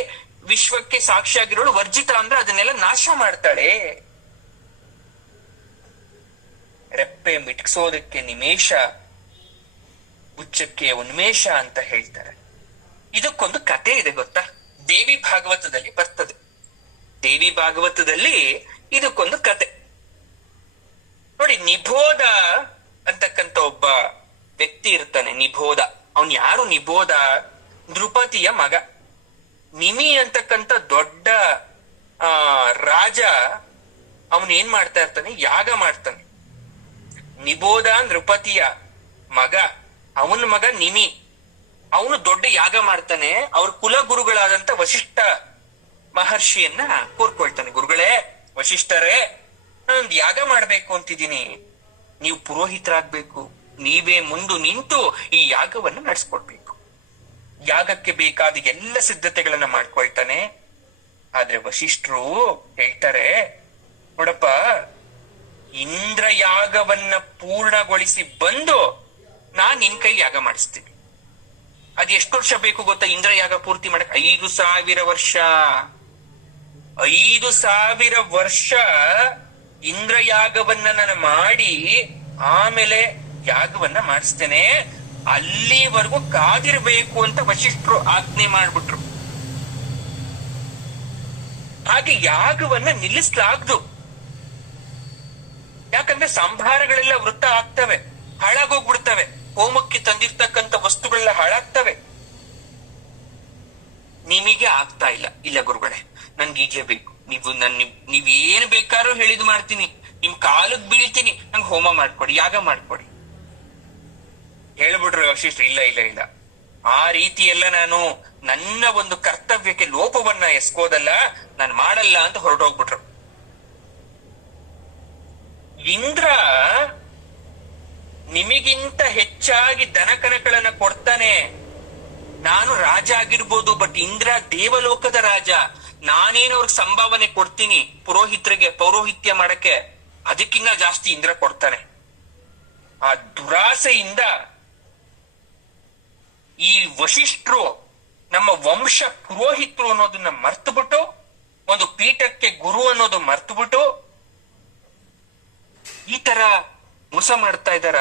ವಿಶ್ವಕ್ಕೆ ಸಾಕ್ಷಿಯಾಗಿರೋಳು ವರ್ಜಿತ ಅಂದ್ರೆ ಅದನ್ನೆಲ್ಲ ನಾಶ ಮಾಡ್ತಾಳೆ. ರೆಪ್ಪೆ ಮಿಟ್ಕ್ಸೋದಕ್ಕೆ ನಿಮೇಷ, ಉಚ್ಚಕ್ಕೆ ಉನ್ಮೇಷ ಅಂತ ಹೇಳ್ತಾರೆ. ಇದಕ್ಕೊಂದು ಕತೆ ಇದೆ ಗೊತ್ತಾ? ದೇವಿ ಭಾಗವತದಲ್ಲಿ ಬರ್ತದೆ. ದೇವಿ ಭಾಗವತದಲ್ಲಿ ಇದಕ್ಕೊಂದು ಕತೆ ನೋಡಿ. ನಿಬೋಧ ಅಂತಕ್ಕಂಥ ಒಬ್ಬ ವ್ಯಕ್ತಿ ಇರ್ತಾನೆ. ನಿಬೋಧ, ಅವನ್ ಯಾರು? ನಿಬೋಧ ನೃಪತಿಯ ಮಗ. ನಿಮಿ ಅಂತಕ್ಕಂಥ ದೊಡ್ಡ ರಾಜ ಅವನ್ ಏನ್ ಮಾಡ್ತಾ ಇರ್ತಾನೆ? ಯಾಗ ಮಾಡ್ತಾನೆ. ನಿಬೋಧ ನೃಪತಿಯ ಮಗ, ಅವನ ಮಗ ನಿಮಿ, ಅವನು ದೊಡ್ಡ ಯಾಗ ಮಾಡ್ತಾನೆ. ಅವ್ರ ಕುಲಗುರುಗಳಾದಂತ ವಶಿಷ್ಠ ಮಹರ್ಷಿಯನ್ನ ಕೋರ್ಕೊಳ್ತಾನೆ. ಗುರುಗಳೇ, ವಶಿಷ್ಠರೇ, ನಾನೊಂದು ಯಾಗ ಮಾಡ್ಬೇಕು ಅಂತಿದ್ದೀನಿ, ನೀವು ಪುರೋಹಿತರಾಗ್ಬೇಕು, ನೀವೇ ಮುಂದು ನಿಂತು ಈ ಯಾಗವನ್ನ ನಡೆಸ್ಕೊಡ್ಬೇಕು. ಯಾಗಕ್ಕೆ ಬೇಕಾದ ಎಲ್ಲ ಸಿದ್ಧತೆಗಳನ್ನ ಮಾಡ್ಕೊಳ್ತಾನೆ. ಆದ್ರೆ ವಶಿಷ್ಠರು ಹೇಳ್ತಾರೆ, ನೋಡಪ್ಪ, ಇಂದ್ರ ಯಾಗವನ್ನ ಪೂರ್ಣಗೊಳಿಸಿ ಬಂದು ನಾನ್ ನಿನ್ ಕೈ ಯಾಗ ಮಾಡಿಸ್ತೀನಿ. ಅದ್ ಎಷ್ಟು ವರ್ಷ ಬೇಕು ಗೊತ್ತಾ? ಇಂದ್ರ ಯಾಗ ಪೂರ್ತಿ ಮಾಡಕ್ 5,000 ವರ್ಷ. 5,000 ವರ್ಷ ಇಂದ್ರ ಯಾಗವನ್ನ ನಾನು ಮಾಡಿ ಆಮೇಲೆ ಯಾಗವನ್ನ ಮಾಡಿಸ್ತೇನೆ, ಅಲ್ಲಿವರೆಗೂ ಕಾದಿರ್ಬೇಕು ಅಂತ ವಶಿಷ್ಠರು ಆಜ್ಞೆ ಮಾಡ್ಬಿಟ್ರು. ಹಾಗೆ ಯಾಗವನ್ನ ನಿಲ್ಲಿಸ್ಲಾಗ್ದು. ಯಾಕಂದ್ರೆ ಸಂಭಾರಗಳೆಲ್ಲ ವೃತ್ತ ಆಗ್ತವೆ, ಹಾಳಾಗೋಗ್ಬಿಡ್ತವೆ. ಹೋಮಕ್ಕೆ ತಂದಿರ್ತಕ್ಕಂಥ ವಸ್ತುಗಳೆಲ್ಲ ಹಾಳಾಗ್ತವೆ. ನಿಮಗೆ ಆಗ್ತಾ ಇಲ್ಲ. ಇಲ್ಲ ಗುರುಗಳೇ, ನನ್ಗೆ ಈಗ್ಲೇ ಬೇಕು, ನೀವೇನ್ ಬೇಕಾದ್ರೂ ಹೇಳಿದ್ ಮಾಡ್ತೀನಿ, ನಿಮ್ ಕಾಲಕ್ ಬೀಳ್ತೀನಿ, ನಂಗೆ ಹೋಮ ಮಾಡ್ಕೊಡಿ, ಯಾಗ ಮಾಡ್ಕೊಡಿ. ಹೇಳ್ಬಿಟ್ರು ವಶಿಷ್ಠರು, ಇಲ್ಲ ಇಲ್ಲ ಇಲ್ಲ, ಆ ರೀತಿ ಎಲ್ಲ ನಾನು ನನ್ನ ಒಂದು ಕರ್ತವ್ಯಕ್ಕೆ ಲೋಪವನ್ನ ಎಸ್ಕೋದಲ್ಲ, ನಾನು ಮಾಡಲ್ಲ ಅಂತ ಹೊರಟೋಗ್ಬಿಟ್ರು. ಇಂದ್ರ ನಿಮಗಿಂತ ಹೆಚ್ಚಾಗಿ ದನಕನಗಳನ್ನ ಕೊಡ್ತಾನೆ. ನಾನು ರಾಜ ಆಗಿರ್ಬೋದು, ಬಟ್ ಇಂದ್ರ ದೇವಲೋಕದ ರಾಜ. ನಾನೇನು ಅವ್ರಿಗೆ ಸಂಭಾವನೆ ಕೊಡ್ತೀನಿ ಪೌರೋಹಿತ್ಯ ಮಾಡಕ್ಕೆ. ಅದಕ್ಕಿನ್ನ ಜಾಸ್ತಿ ಇಂದ್ರ ಕೊಡ್ತಾನೆ. ಆ ದುರಾಸೆಯಿಂದ ಈ ವಶಿಷ್ಠರು ನಮ್ಮ ವಂಶ ಪುರೋಹಿತರು ಅನ್ನೋದನ್ನ ಮರ್ತು ಬಿಟ್ಟು, ಒಂದು ಪೀಠಕ್ಕೆ ಗುರು ಅನ್ನೋದು ಮರ್ತು ಬಿಟ್ಟು ಈ ತರ ಮೋಸ ಮಾಡ್ತಾ ಇದ್ದಾರ.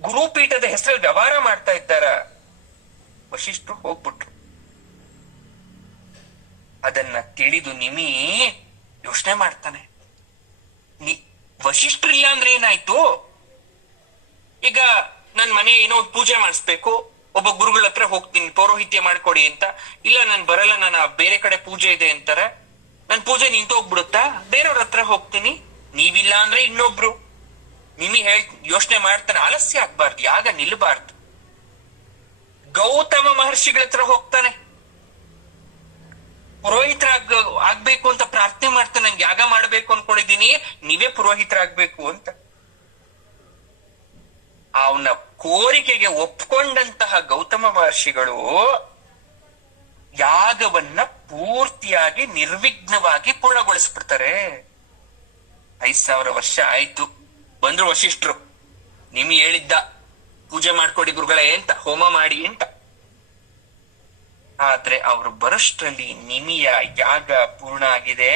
ಗುರುಪೀಠದ ಹೆಸರಲ್ಲಿ ವ್ಯವಹಾರ ಮಾಡ್ತಾ ಇದ್ದಾರ. ವಶಿಷ್ಠರು ಹೋಗ್ಬಿಟ್ರು. ಅದನ್ನ ತಿಳಿದು ನಿಮಿ ಯೋಚನೆ ಮಾಡ್ತಾನೆ, ವಶಿಷ್ಠರಿಲ್ಲ ಅಂದ್ರೆ ಏನಾಯ್ತು? ಈಗ ನನ್ ಮನೆ ಏನೋ ಪೂಜೆ ಮಾಡಿಸ್ಬೇಕು, ಒಬ್ಬ ಗುರುಗಳ ಹತ್ರ ಹೋಗ್ತೀನಿ ಪೌರೋಹಿತ್ಯ ಮಾಡ್ಕೊಡಿ ಅಂತ. ಇಲ್ಲ ನಾನ್ ಬರಲ್ಲ, ನಾನು ಬೇರೆ ಕಡೆ ಪೂಜೆ ಇದೆ ಅಂತಾರೆ. ನನ್ ಪೂಜೆ ನಿಂತೋಗ್ಬಿಡುತ್ತಾ? ಬೇರೆಯವ್ರ ಹತ್ರ ಹೋಗ್ತೀನಿ. ನೀವಿಲ್ಲ ಅಂದ್ರೆ ಇನ್ನೊಬ್ರು. ನಿಮಿ ಯೋಚನೆ ಮಾಡ್ತಾನೆ, ಆಲಸ್ಯ ಆಗ್ಬಾರ್ದು, ಯಾಗ ನಿಲ್ಬಾರ್ದು. ಗೌತಮ ಮಹರ್ಷಿಗಳ ಹತ್ರ ಹೋಗ್ತಾನೆ, ಆಗ್ಬೇಕು ಅಂತ ಪ್ರಾರ್ಥನೆ ಮಾಡ್ತಾನೆ. ನಂಗೆ ಯಾಗ ಮಾಡ್ಬೇಕು ಅನ್ಕೊಂಡಿದೀನಿ, ನೀವೇ ಪುರೋಹಿತರಾಗ್ಬೇಕು ಅಂತ. ಅವನ ಕೋರಿಕೆಗೆ ಒಪ್ಕೊಂಡಂತಹ ಗೌತಮ ಮಹರ್ಷಿಗಳು ಯಾಗವನ್ನ ಪೂರ್ತಿಯಾಗಿ ನಿರ್ವಿಘ್ನವಾಗಿ ಪೂರ್ಣಗೊಳಿಸ್ಬಿಡ್ತಾರೆ. 5000 ವರ್ಷ ಆಯ್ತು. ಬಂದ್ರು ವಶಿಷ್ಠರು. ನಿಮಿ ಹೇಳಿದ್ದ ಪೂಜೆ ಮಾಡ್ಕೊಡಿ ಗುರುಗಳೇ ಅಂತ, ಹೋಮ ಮಾಡಿ ಅಂತ. ಆದ್ರೆ ಅವರು ಬರೋಷ್ಟ್ರಲ್ಲಿ ನಿಮಿಯ ಯಾಗ ಪೂರ್ಣ ಆಗಿದೆ.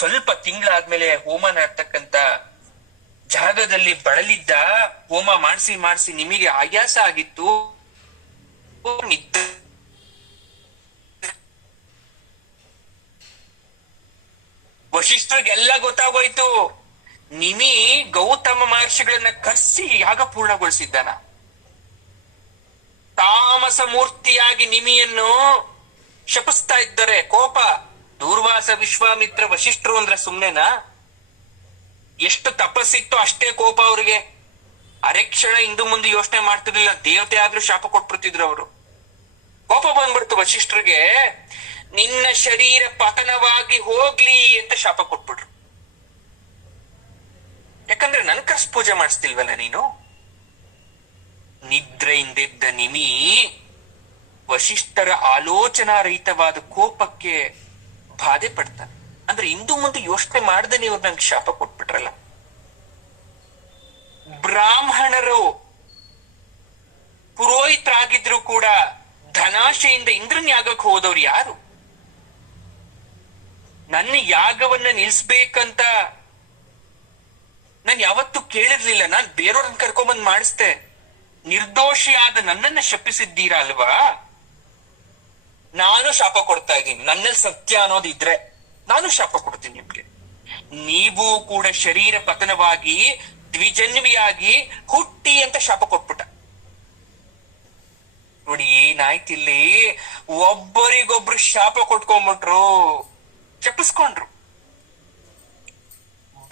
ಸ್ವಲ್ಪ ತಿಂಗಳಾದ್ಮೇಲೆ ಹೋಮ ನಡ್ತಕ್ಕಂತ ಜಾಗದಲ್ಲಿ ಬಳಲಿದ್ದ. ಹೋಮ ಮಾಡಿಸಿ ನಿಮಗೆ ಆಯಾಸ ಆಗಿತ್ತು. ವಶಿಷ್ಠರಿಗೆಲ್ಲ ಗೊತ್ತಾಗೋಯ್ತು. ನಿಮಿ ಗೌತಮ ಮಹರ್ಷಿಗಳನ್ನ ಕರ್ಸಿ ಯಾಗ ಪೂರ್ಣಗೊಳಿಸಿದ್ದಾನ. ತಾಮಸ ಮೂರ್ತಿಯಾಗಿ ನಿಮಿಯನ್ನು ಶಪಿಸ್ತಾ ಇದ್ದಾರೆ. ಕೋಪ. ದೂರ್ವಾಸ, ವಿಶ್ವಾಮಿತ್ರ, ವಶಿಷ್ಠರು ಅಂದ್ರೆ ಸುಮ್ನೆನಾ? ಎಷ್ಟು ತಪಸ್ಸಿತ್ತು ಅಷ್ಟೇ ಕೋಪ ಅವ್ರಿಗೆ. ಅರೆಕ್ಷಣ ಇಂದು ಮುಂದೆ ಯೋಚನೆ ಮಾಡ್ತಿರ್ಲಿಲ್ಲ. ದೇವತೆ ಆದ್ರೂ ಶಾಪ ಕೊಟ್ಬಿಡ್ತಿದ್ರು ಅವರು. ಕೋಪ ಬಂದ್ಬಿಡ್ತು ವಶಿಷ್ಠರಿಗೆ. ನಿನ್ನ ಶರೀರ ಪತನವಾಗಿ ಹೋಗ್ಲಿ ಅಂತ ಶಾಪ ಕೊಟ್ಬಿಟ್ರು. ಯಾಕಂದ್ರೆ ನನ್ ಕರ್ಸ್ ಪೂಜೆ ಮಾಡಿಸ್ತಿಲ್ವಲ್ಲ ನೀನು. ನಿದ್ರೆಯಿಂದಿದ್ದ ನಿಮಿ ವಶಿಷ್ಠರ ಆಲೋಚನಾ ರಹಿತವಾದ ಕೋಪಕ್ಕೆ ಬಾಧೆ ಪಡ್ತಾನೆ. ಅಂದ್ರೆ ಇಂದು ಮುಂದೆ ಯೋಚನೆ ಮಾಡದೆ ನೀವು ನಂಗೆ ಶಾಪ ಕೊಟ್ಬಿಟ್ರಲ್ಲ. ಬ್ರಾಹ್ಮಣರು ಪುರೋಹಿತರಾಗಿದ್ರು ಕೂಡ ಧನಾಶೆಯಿಂದ ಇಂದ್ರನ್ ಯಾಗಕ್ಕೆ ಹೋದವ್ರು ಯಾರು? ನನ್ನ ಯಾಗವನ್ನ ನಿಲ್ಸ್ಬೇಕಂತ ನಾನು ಯಾವತ್ತೂ ಕೇಳಿರ್ಲಿಲ್ಲ. ನಾನ್ ಬೇರೆಯವ್ರನ್ನ ಕರ್ಕೊಂಬಂದ್ ಮಾಡಿಸ್ದೆ. ನಿರ್ದೋಷಿಯಾದ ನನ್ನನ್ನ ಶಪಿಸಿದ್ದೀರಾ ಅಲ್ವಾ? ನಾನು ಶಾಪ ಕೊಡ್ತಾ ಇದ್ದೀನಿ. ನನ್ನಲ್ಲಿ ಸತ್ಯ ಅನ್ನೋದಿದ್ರೆ ನಾನು ಶಾಪ ಕೊಡ್ತೀನಿ ನಿಮ್ಗೆ. ನೀವು ಕೂಡ ಶರೀರ ಪತನವಾಗಿ ದ್ವಿಜನ್ವಿಯಾಗಿ ಹುಟ್ಟಿ ಅಂತ ಶಾಪ ಕೊಟ್ಬಿಟ್ಟ. ನೋಡಿ ಏನಾಯ್ತಿಲ್ಲಿ, ಒಬ್ಬರಿಗೊಬ್ರು ಶಾಪ ಕೊಟ್ಕೊಂಡ್ಬಿಟ್ರು, ಶಪಿಸ್ಕೊಂಡ್ರು.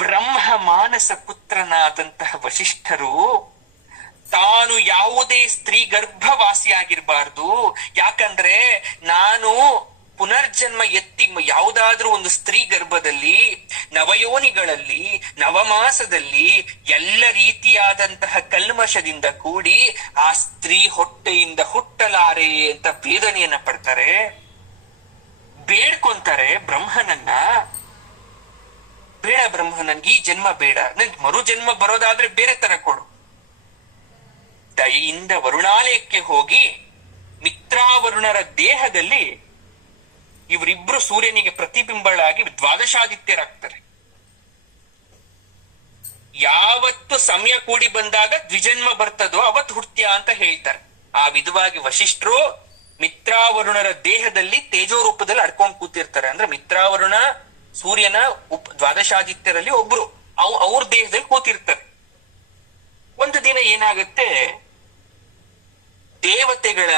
ಬ್ರಹ್ಮ ಮಾನಸ ಪುತ್ರನಾದಂತಹ ವಶಿಷ್ಠರು ತಾನು ಯಾವುದೇ ಸ್ತ್ರೀ ಗರ್ಭವಾಸಿಯಾಗಿರ್ಬಾರ್ದು. ಯಾಕಂದ್ರೆ ನಾನು ಪುನರ್ಜನ್ಮ ಎತ್ತಿ ಯಾವುದಾದ್ರೂ ಒಂದು ಸ್ತ್ರೀ ಗರ್ಭದಲ್ಲಿ, ನವಯೋನಿಗಳಲ್ಲಿ, ನವಮಾಸದಲ್ಲಿ ಎಲ್ಲ ರೀತಿಯಾದಂತಹ ಕಲ್ಮಶದಿಂದ ಕೂಡಿ ಆ ಸ್ತ್ರೀ ಹೊಟ್ಟೆಯಿಂದ ಹುಟ್ಟಲಾರೆ ಅಂತ ವೇದನೆಯನ್ನ ಪಡ್ತಾರೆ, ಬೇಡ್ಕೊಂತಾರೆ ಬ್ರಹ್ಮನನ್ನ. ಬೇಡ ಬ್ರಹ್ಮ, ನನ್ಗೆ ಈ ಜನ್ಮ ಬೇಡ, ನನ್ಗೆ ಮರು ಜನ್ಮ ಬರೋದಾದ್ರೆ ಬೇರೆ ತರ ಕೊಡು. ದಯೆಯಿಂದ ವರುಣಾಲಯಕ್ಕೆ ಹೋಗಿ ಮಿತ್ರಾವರುಣರ ದೇಹದಲ್ಲಿ ಇವರಿಬ್ರು ಸೂರ್ಯನಿಗೆ ಪ್ರತಿಬಿಂಬಳಾಗಿ ದ್ವಾದಶಾದಿತ್ಯರಾಗ್ತಾರೆ. ಯಾವತ್ತು ಸಮಯ ಕೂಡಿ ಬಂದಾಗ ದ್ವಿಜನ್ಮ ಬರ್ತದೋ ಅವತ್ತು ಹುಟ್ಟ್ಯಾ ಅಂತ ಹೇಳ್ತಾರೆ. ಆ ವಿಧವಾಗಿ ವಶಿಷ್ಠರು ಮಿತ್ರಾವರುಣರ ದೇಹದಲ್ಲಿ ತೇಜೋ ರೂಪದಲ್ಲಿ ಅಡ್ಕೊಂಡ್ ಕೂತಿರ್ತಾರೆ. ಅಂದ್ರೆ ಮಿತ್ರಾವರುಣ ಸೂರ್ಯನ ದ್ವಾದಶಾದಿತ್ಯರಲ್ಲಿ ಒಬ್ರು, ಅವ್ರ ದೇಹದಲ್ಲಿ ಕೂತಿರ್ತಾರೆ. ಒಂದು ದಿನ ಏನಾಗುತ್ತೆ, ದೇವತೆಗಳ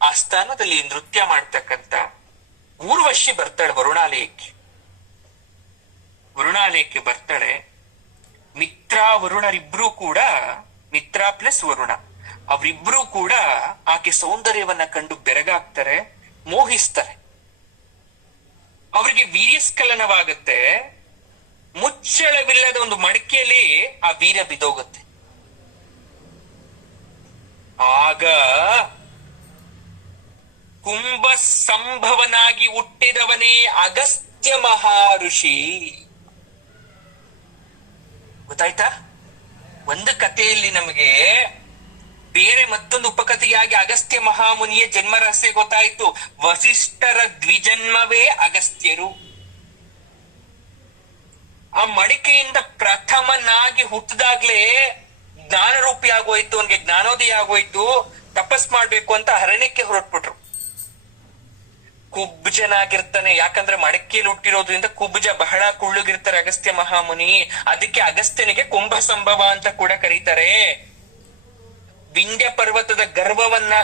ಆಸ್ಥಾನದಲ್ಲಿ ನೃತ್ಯ ಮಾಡ್ತಕ್ಕಂತ ಊರ್ವಶಿ ಬರ್ತಾಳೆ ವರುಣಾಲಯಕ್ಕೆ ಬರ್ತಾಳೆ. ಮಿತ್ರಾವರುಣರಿಬ್ರು ಕೂಡ, ಮಿತ್ರ ಪ್ಲಸ್ ವರುಣ, ಅವರಿಬ್ರು ಕೂಡ ಆಕೆ ಸೌಂದರ್ಯವನ್ನ ಕಂಡು ಬೆರಗಾಗ್ತಾರೆ, ಮೋಹಿಸ್ತಾರೆ. ಅವರಿಗೆ ವೀರ್ಯಸ್ಖಲನವಾಗುತ್ತೆ. ಮುಚ್ಚಳವಿಲ್ಲದ ಒಂದು ಮಡಿಕೆಯಲ್ಲಿ ಆ ವೀರ್ಯ ಬಿದ್ದೋಗುತ್ತೆ. ಆಗ ಕುಂಭ ಸಂಭವನಾಗಿ ಹುಟ್ಟಿದವನೇ ಅಗಸ್ತ್ಯ ಅಗಸ್ತ್ಯ ಮಹರ್ಷಿ. ಗೊತ್ತಾಯ್ತಾ? ಒಂದು ಕಥೆಯಲ್ಲಿ ನಮಗೆ ಬೇರೆ ಮತ್ತೊಂದು ಉಪಕಥೆಯಾಗಿ ಅಗಸ್ತ್ಯ ಮಹಾಮುನಿಯ ಜನ್ಮ ರಹಸ್ಯ ಗೊತ್ತಾಯ್ತು. ವಸಿಷ್ಠರ ದ್ವಿಜನ್ಮವೇ ಅಗಸ್ತ್ಯರು. ಆ ಮಡಿಕೆಯಿಂದ ಪ್ರಥಮನಾಗಿ ಹುಟ್ಟಿದಾಗ್ಲೇ ಜ್ಞಾನರೂಪಿ ಆಗೋಯ್ತು, ಅವನಿಗೆ ಜ್ಞಾನೋದಯ ಆಗೋಯ್ತು. ತಪಸ್ ಮಾಡ್ಬೇಕು ಅಂತ ಅರಣ್ಯಕ್ಕೆ ಹೊರಟ್ಬಿಟ್ರು. ಕುಬ್ಜನಾಗಿರ್ತಾನೆ, ಯಾಕಂದ್ರೆ ಮಡಕೆಯಲ್ಲಿ ಹುಟ್ಟಿರೋದ್ರಿಂದ ಕುಬ್ಜ, ಬಹಳ ಕುಳ್ಳುಗಿರ್ತಾರೆ ಅಗಸ್ತ್ಯ ಮಹಾಮುನಿ. ಅದಕ್ಕೆ ಅಗಸ್ತ್ಯನಿಗೆ ಕುಂಭ ಸಂಭವ ಅಂತ ಕೂಡ ಕರೀತಾರೆ. ವಿಂಧ್ಯ ಪರ್ವತದ ಗರ್ವವನ್ನ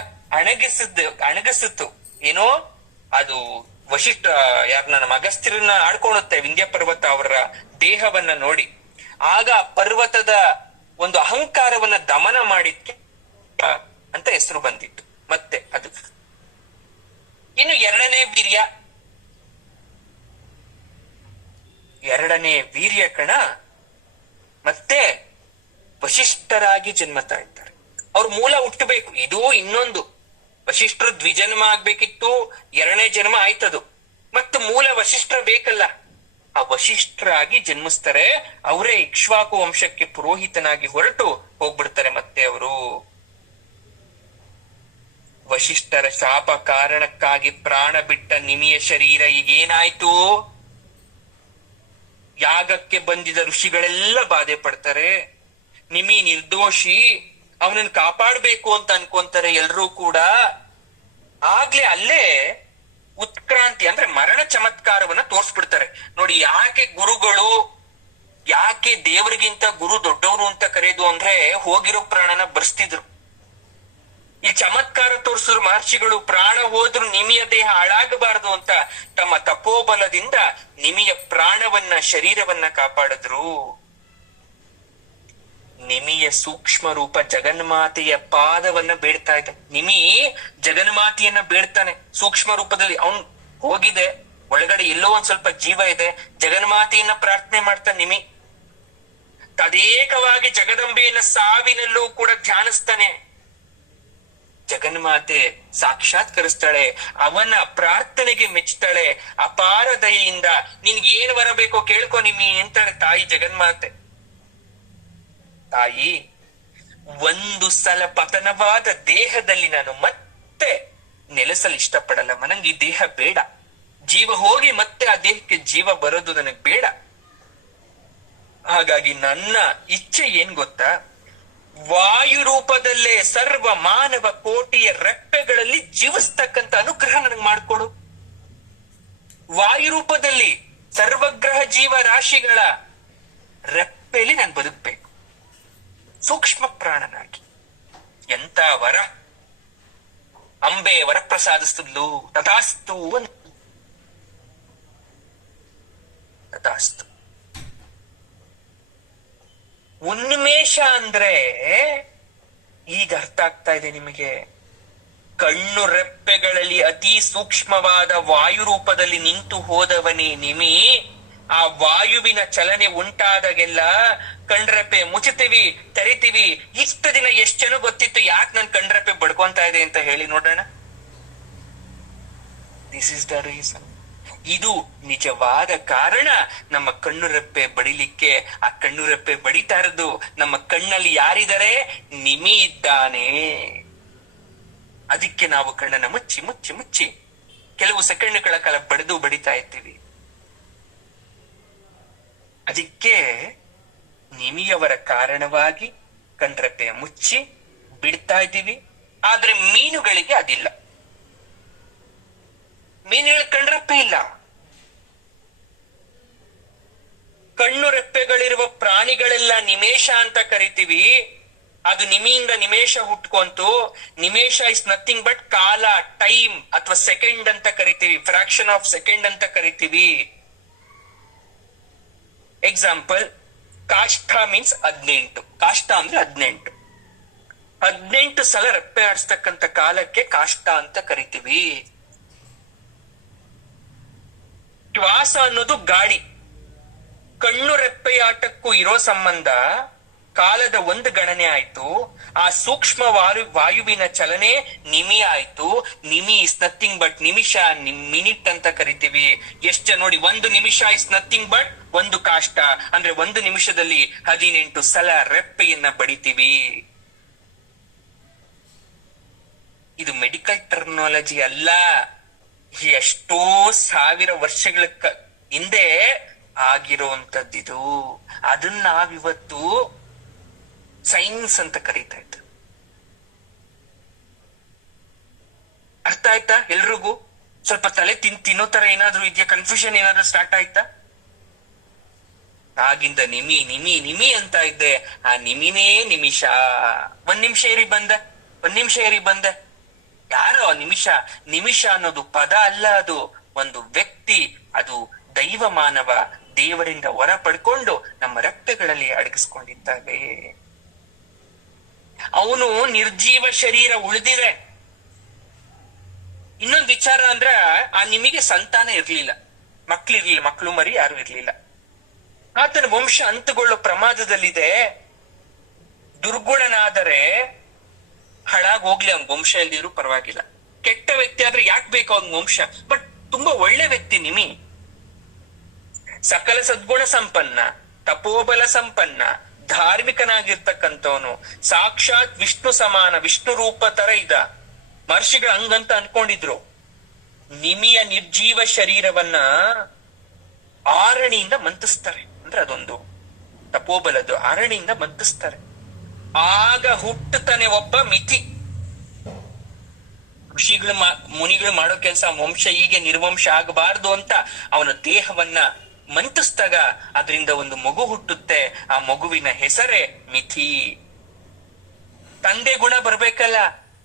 ಅಣಗಿಸಿತ್ತು. ಏನೋ ಅದು ವಶಿಷ್ಠ ನಮ್ಮ ಅಗಸ್ತ್ಯರನ್ನ ಆಡ್ಕೊಳ್ಳುತ್ತೆ ವಿಂಧ್ಯ ಪರ್ವತ ಅವರ ದೇಹವನ್ನ ನೋಡಿ. ಆಗ ಪರ್ವತದ ಒಂದು ಅಹಂಕಾರವನ್ನ ದಮನ ಮಾಡಿದ್ಕೆ ಅಂತ ಹೆಸರು ಬಂದಿತ್ತು. ಮತ್ತೆ ಅದು ಇನ್ನು ಎರಡನೇ ವೀರ್ಯ ಕಣ ಮತ್ತೆ ವಶಿಷ್ಠರಾಗಿ ಜನ್ಮ ತಾಳ್ತಾರೆ. ಅವ್ರ ಮೂಲ ಹುಟ್ಟಬೇಕು. ಇದು ಇನ್ನೊಂದು, ವಶಿಷ್ಠರು ದ್ವಿಜನ್ಮ ಆಗ್ಬೇಕಿತ್ತು, ಎರಡನೇ ಜನ್ಮ ಆಯ್ತದು. ಮತ್ತು ಮೂಲ ವಶಿಷ್ಠರ ಬೇಕಲ್ಲ, ಆ ವಶಿಷ್ಠರಾಗಿ ಜನ್ಮಿಸ್ತಾರೆ. ಅವರೇ ಇಕ್ಷ್ವಾಕು ವಂಶಕ್ಕೆ ಪುರೋಹಿತನಾಗಿ ಹೊರಟು ಹೋಗ್ಬಿಡ್ತಾರೆ. ಮತ್ತೆ ಅವರು ವಶಿಷ್ಠರ ಶಾಪ ಕಾರಣಕ್ಕಾಗಿ ಪ್ರಾಣ ಬಿಟ್ಟ ನಿಮಿಯ ಶರೀರ ಈಗೇನಾಯ್ತು? ಯಾಗಕ್ಕೆ ಬಂದಿದ ಋಷಿಗಳೆಲ್ಲ ಬಾಧೆ ಪಡ್ತಾರೆ. ನಿಮಿ ನಿರ್ದೋಷಿ, ಅವನನ್ನು ಕಾಪಾಡ್ಬೇಕು ಅಂತ ಅನ್ಕೊಂತಾರೆ ಎಲ್ರೂ ಕೂಡ. ಆಗ್ಲೇ ಅಲ್ಲೇ ಉತ್ಕ್ರಾಂತಿ ಅಂದ್ರೆ ಮರಣ ಚಮತ್ಕಾರವನ್ನ ತೋರ್ಸ್ಬಿಡ್ತಾರೆ. ನೋಡಿ, ಯಾಕೆ ದೇವರಿಗಿಂತ ಗುರು ದೊಡ್ಡವರು ಅಂತ ಕರೆಯೋದು ಅಂದ್ರೆ ಹೋಗಿರೋ ಪ್ರಾಣನ ಬರ್ಸ್ತಿದ್ರು. ಈ ಚಮತ್ಕಾರ ತೋರಿಸಿದ್ರು ಮಹರ್ಷಿಗಳು. ಪ್ರಾಣ ಹೋದ್ರು ನಿಮಿಯ ದೇಹ ಹಾಳಾಗಬಾರದು ಅಂತ ತಮ್ಮ ತಪೋಬಲದಿಂದ ನಿಮಿಯ ಪ್ರಾಣವನ್ನ, ಶರೀರವನ್ನ ಕಾಪಾಡಿದ್ರು. ನಿಮಿಯ ಸೂಕ್ಷ್ಮ ರೂಪ ಜಗನ್ಮಾತೆಯ ಪಾದವನ್ನ ಬೇಡ್ತಾ ಇದ್ದ. ನಿಮಿ ಜಗನ್ಮಾತೆಯನ್ನ ಬೇಡ್ತಾನೆ ಸೂಕ್ಷ್ಮ ರೂಪದಲ್ಲಿ. ಅವನ್ ಹೋಗಿದೆ, ಒಳಗಡೆ ಎಲ್ಲೋ ಒಂದ್ ಸ್ವಲ್ಪ ಜೀವ ಇದೆ, ಜಗನ್ಮಾತೆಯನ್ನ ಪ್ರಾರ್ಥನೆ ಮಾಡ್ತಾನೆ ನಿಮಿ. ತದೇಕವಾಗಿ ಜಗದಂಬೆಯನ್ನ ಸಾವಿನಲ್ಲೂ ಕೂಡ ಧ್ಯಾನಿಸ್ತಾನೆ. ಜಗನ್ಮಾತೆ ಸಾಕ್ಷಾತ್ಕರಿಸ್ತಾಳೆ, ಅವನ ಪ್ರಾರ್ಥನೆಗೆ ಮೆಚ್ಚುತ್ತಾಳೆ. ಅಪಾರ ದಯೆಯಿಂದ ನಿನ್ಗೇನ್ ಬರಬೇಕೋ ಕೇಳ್ಕೊ ನಿಮಿ ಅಂತಾಳೆ ತಾಯಿ ಜಗನ್ಮಾತೆ. ತಾಯಿ, ಒಂದು ಸಲ ಪತನವಾದ ದೇಹದಲ್ಲಿ ನಾನು ಮತ್ತೆ ನೆಲೆಸಲು ಇಷ್ಟಪಡಲ್ಲಮ್ಮ. ನಂಗೆ ಈ ದೇಹ ಬೇಡ. ಜೀವ ಹೋಗಿ ಮತ್ತೆ ಆ ದೇಹಕ್ಕೆ ಜೀವ ಬರೋದು ನನಗೆ ಬೇಡ. ಹಾಗಾಗಿ ನನ್ನ ಇಚ್ಛೆ ಏನ್ ಗೊತ್ತಾ? ವಾಯು ರೂಪದಲ್ಲೇ ಸರ್ವ ಮಾನವ ಕೋಟಿಯ ರೆಪ್ಪೆಗಳಲ್ಲಿ ಜೀವಿಸ್ತಕ್ಕಂತ ಅನುಗ್ರಹ ನನಗೆ ಮಾಡ್ಕೊಡು. ವಾಯು ರೂಪದಲ್ಲಿ ಸರ್ವಗ್ರಹ ಜೀವ ರಾಶಿಗಳ ರೆಪ್ಪೆಯಲ್ಲಿ ನಾನು ಬದುಕ್ಬೇಕು, ಸೂಕ್ಷ್ಮ ಪ್ರಾಣನಾಗಿ. ಎಂತ ವರ! ಅಂಬೆ ವರಪ್ರಸಾದಿಸ್ತದ್ಲು. ತಥಾಸ್ತು ತಥಾಸ್ತು. ಉನ್ಮೇಷ ಅಂದ್ರೆ ಈಗ ಅರ್ಥ ಆಗ್ತಾ ಇದೆ ನಿಮಗೆ. ಕಣ್ಣು ರೆಪ್ಪೆಗಳಲ್ಲಿ ಅತಿ ಸೂಕ್ಷ್ಮವಾದ ವಾಯು ರೂಪದಲ್ಲಿ ನಿಂತು ಹೋದವನೇ ನಿಮಿ. ಆ ವಾಯುವಿನ ಚಲನೆ ಉಂಟಾದಾಗೆಲ್ಲ ಕಣ್ರೆಪ್ಪೆ ಮುಚ್ಚುತ್ತೀವಿ, ತೆರಿತೀವಿ. ಇಷ್ಟು ದಿನ ಎಷ್ಟು ಜನ ಗೊತ್ತಿತ್ತು ಯಾಕೆ ನನ್ ಕಣ್ರೆಪ್ಪೆ ಬಡ್ಕೊಂತಾ ಇದೆ ಅಂತ ಹೇಳಿ ನೋಡೋಣ. This is the reason. ಇದು ನಿಜವಾದ ಕಾರಣ ನಮ್ಮ ಕಣ್ಣು ರೆಪ್ಪೆ ಬಡಿಲಿಕ್ಕೆ. ಆ ಕಣ್ಣು ರೆಪ್ಪೆ ಬಡಿತಾ ಇರೋದು ನಮ್ಮ ಕಣ್ಣಲ್ಲಿ ಯಾರಿದ್ದಾರೆ? ನಿಮಿ ಇದ್ದಾನೆ. ಅದಕ್ಕೆ ನಾವು ಕಣ್ಣನ್ನ ಮುಚ್ಚಿ ಮುಚ್ಚಿ ಮುಚ್ಚಿ ಕೆಲವು ಸೆಕೆಂಡ್ಗಳ ಕಾಲ ಬಡಿತಾ ಇರ್ತೀವಿ. ಅದಕ್ಕೆ ನಿಮಿಯವರ ಕಾರಣವಾಗಿ ಕಣ್ರೆಪ್ಪೆ ಮುಚ್ಚಿ ಬಿಡ್ತಾ ಇದ್ದೀವಿ. ಆದ್ರೆ ಮೀನುಗಳಿಗೆ ಅದಿಲ್ಲ. ಮೀನುಗಳ ಕಣ್ರೆಪ್ಪೆ ಇಲ್ಲ. ಕಣ್ಣು ರೆಪ್ಪೆಗಳಿರುವ ಪ್ರಾಣಿಗಳೆಲ್ಲ ನಿಮೇಷ ಅಂತ ಕರಿತೀವಿ. ಅದು ನಿಮಿಯಿಂದ ನಿಮೇಷ ಹುಟ್ಕೊಂತು. ನಿಮೇಷ ಇಸ್ ನಥಿಂಗ್ ಬಟ್ ಕಾಲ, ಟೈಮ್ ಅಥವಾ ಸೆಕೆಂಡ್ ಅಂತ ಕರಿತೀವಿ. ಫ್ರಾಕ್ಷನ್ ಆಫ್ ಸೆಕೆಂಡ್ ಅಂತ ಕರಿತೀವಿ. Example, ಕಾಷ್ಟ means 18. ಕಾಷ್ಟ ಅಂದ್ರೆ 18. 18 ಸಲ ರೆಪ್ಪೆ ಆಡಿಸ್ತಕ್ಕಂಥ ಕಾಲಕ್ಕೆ ಕಾಷ್ಟ ಅಂತ ಕರಿತೀವಿ. ಶ್ವಾಸ ಅನ್ನೋದು ಗಾಳಿ. ಕಣ್ಣು ರೆಪ್ಪೆಯಾಟಕ್ಕೂ ಇರೋ ಸಂಬಂಧ ಕಾಲದ ಒಂದು ಗಣನೆ ಆಯ್ತು. ಆ ಸೂಕ್ಷ್ಮ ವಾಯುವಿನ ಚಲನೆ ನಿಮಿ ಆಯ್ತು. ನಿಮಿ ಇಸ್ ನಥಿಂಗ್ ಬಟ್ ನಿಮಿಷ, ಮಿನಿಟ್ ಅಂತ ಕರಿತೀವಿ. ಎಷ್ಟು ನೋಡಿ, ಒಂದು ನಿಮಿಷ ಇಸ್ ನಥಿಂಗ್ ಬಟ್ ಒಂದು ಕಾಷ್ಟ, ಅಂದ್ರೆ ಒಂದು ನಿಮಿಷದಲ್ಲಿ 18 ಸಲ ರೆಪ್ಪೆಯನ್ನ ಬಡಿತೀವಿ. ಇದು ಮೆಡಿಕಲ್ ಟರ್ಮಿನಾಲಜಿ ಅಲ್ಲ, ಎಷ್ಟೋ ಸಾವಿರ ವರ್ಷಗಳ ಹಿಂದೆ ಆಗಿರುವಂತದ್ದಿದು. ಅದನ್ನ ನಾವಿವತ್ತು ಸೈನ್ಸ್ ಅಂತ ಕರೀತಾ ಇದ್ದ. ಅರ್ಥ ಆಯ್ತಾ ಎಲ್ರಿಗೂ? ಸ್ವಲ್ಪ ತಲೆ ತಿನ್ನೋ ತರ ಏನಾದ್ರು ಇದೆಯಾ? ಕನ್ಫ್ಯೂಷನ್ ಏನಾದ್ರು ಸ್ಟಾರ್ಟ್ ಆಯ್ತಾ? ಆಗಿಂದ ನಿಮಿ ನಿಮಿ ನಿಮಿ ಅಂತ ಇದ್ದೆ, ಆ ನಿಮಿನೇ ನಿಮಿಷ. ಒಂದ್ ನಿಮಿಷ ಇರಿ ಬಂದೆ. ಯಾರೋ ನಿಮಿಷ? ನಿಮಿಷ ಅನ್ನೋದು ಪದ ಅಲ್ಲ, ಅದು ಒಂದು ವ್ಯಕ್ತಿ, ಅದು ದೈವ ಮಾನವ, ದೇವರಿಂದ ಹೊರ ಪಡ್ಕೊಂಡು ನಮ್ಮ ರಕ್ತಗಳಲ್ಲಿ ಅಡಗಿಸ್ಕೊಂಡಿದ್ದಾವೆ. ಅವನು ನಿರ್ಜೀವ ಶರೀರ ಉಳಿದಿದೆ. ಇನ್ನೊಂದು ವಿಚಾರ ಅಂದ್ರ, ಆ ನಿಮಗೆ ಸಂತಾನ ಇರ್ಲಿಲ್ಲ, ಮಕ್ಳು ಮರಿ ಯಾರು ಇರ್ಲಿಲ್ಲ. ಆತನ ವಂಶ ಅಂತಗೊಳ್ಳೋ ಪ್ರಮಾದದಲ್ಲಿದೆ. ದುರ್ಗುಣನಾದರೆ ಹಾಳಾಗ್ ಹೋಗ್ಲಿ, ಅವ್ನ ವಂಶ ಎಲ್ಲಿದ್ರು ಪರವಾಗಿಲ್ಲ. ಕೆಟ್ಟ ವ್ಯಕ್ತಿ ಆದ್ರೆ ಯಾಕೆ ಬೇಕು ಅವ್ನ ವಂಶ? ಬಟ್ ತುಂಬಾ ಒಳ್ಳೆ ವ್ಯಕ್ತಿ ನಿಮಿ. ಸಕಲ ಸದ್ಗುಣ ಸಂಪನ್ನ, ತಪೋಬಲ ಸಂಪನ್ನ, ಧಾರ್ಮಿಕನಾಗಿರ್ತಕ್ಕಂಥವನು, ಸಾಕ್ಷಾತ್ ವಿಷ್ಣು ಸಮಾನ, ವಿಷ್ಣು ರೂಪ ತರ ಇದ್ದ. ಮಹರ್ಷಿಗಳು ಹಂಗಂತ ಅನ್ಕೊಂಡಿದ್ರು. ನಿಮಿಯ ನಿರ್ಜೀವ ಶರೀರವನ್ನ ಆರಣಿಯಿಂದ ಮಂತಿಸ್ತಾರೆ, ಅಂದ್ರೆ ಅದೊಂದು ತಪೋಬಲದ್ದು. ಆರಣಿಯಿಂದ ಮಂತಿಸ್ತಾರೆ. ಆಗ ಹುಟ್ಟುತ್ತಾನೆ ಒಬ್ಬ ಮಿತಿ. ಮುನಿಗಳು ಮಾಡೋ ಕೆಲಸ, ವಂಶ ಹೀಗೆ ನಿರ್ವಂಶ ಆಗಬಾರ್ದು ಅಂತ ಅವನ ದೇಹವನ್ನ ಮಂತಿಸಿದಾಗ ಅದರಿಂದ ಒಂದು ಮಗು ಹುಟ್ಟುತ್ತೆ. ಆ ಮಗುವಿನ ಹೆಸರೇ ಮಿಥಿ. ತಂದೆ ಗುಣ ಬರ್ಬೇಕಲ್ಲ,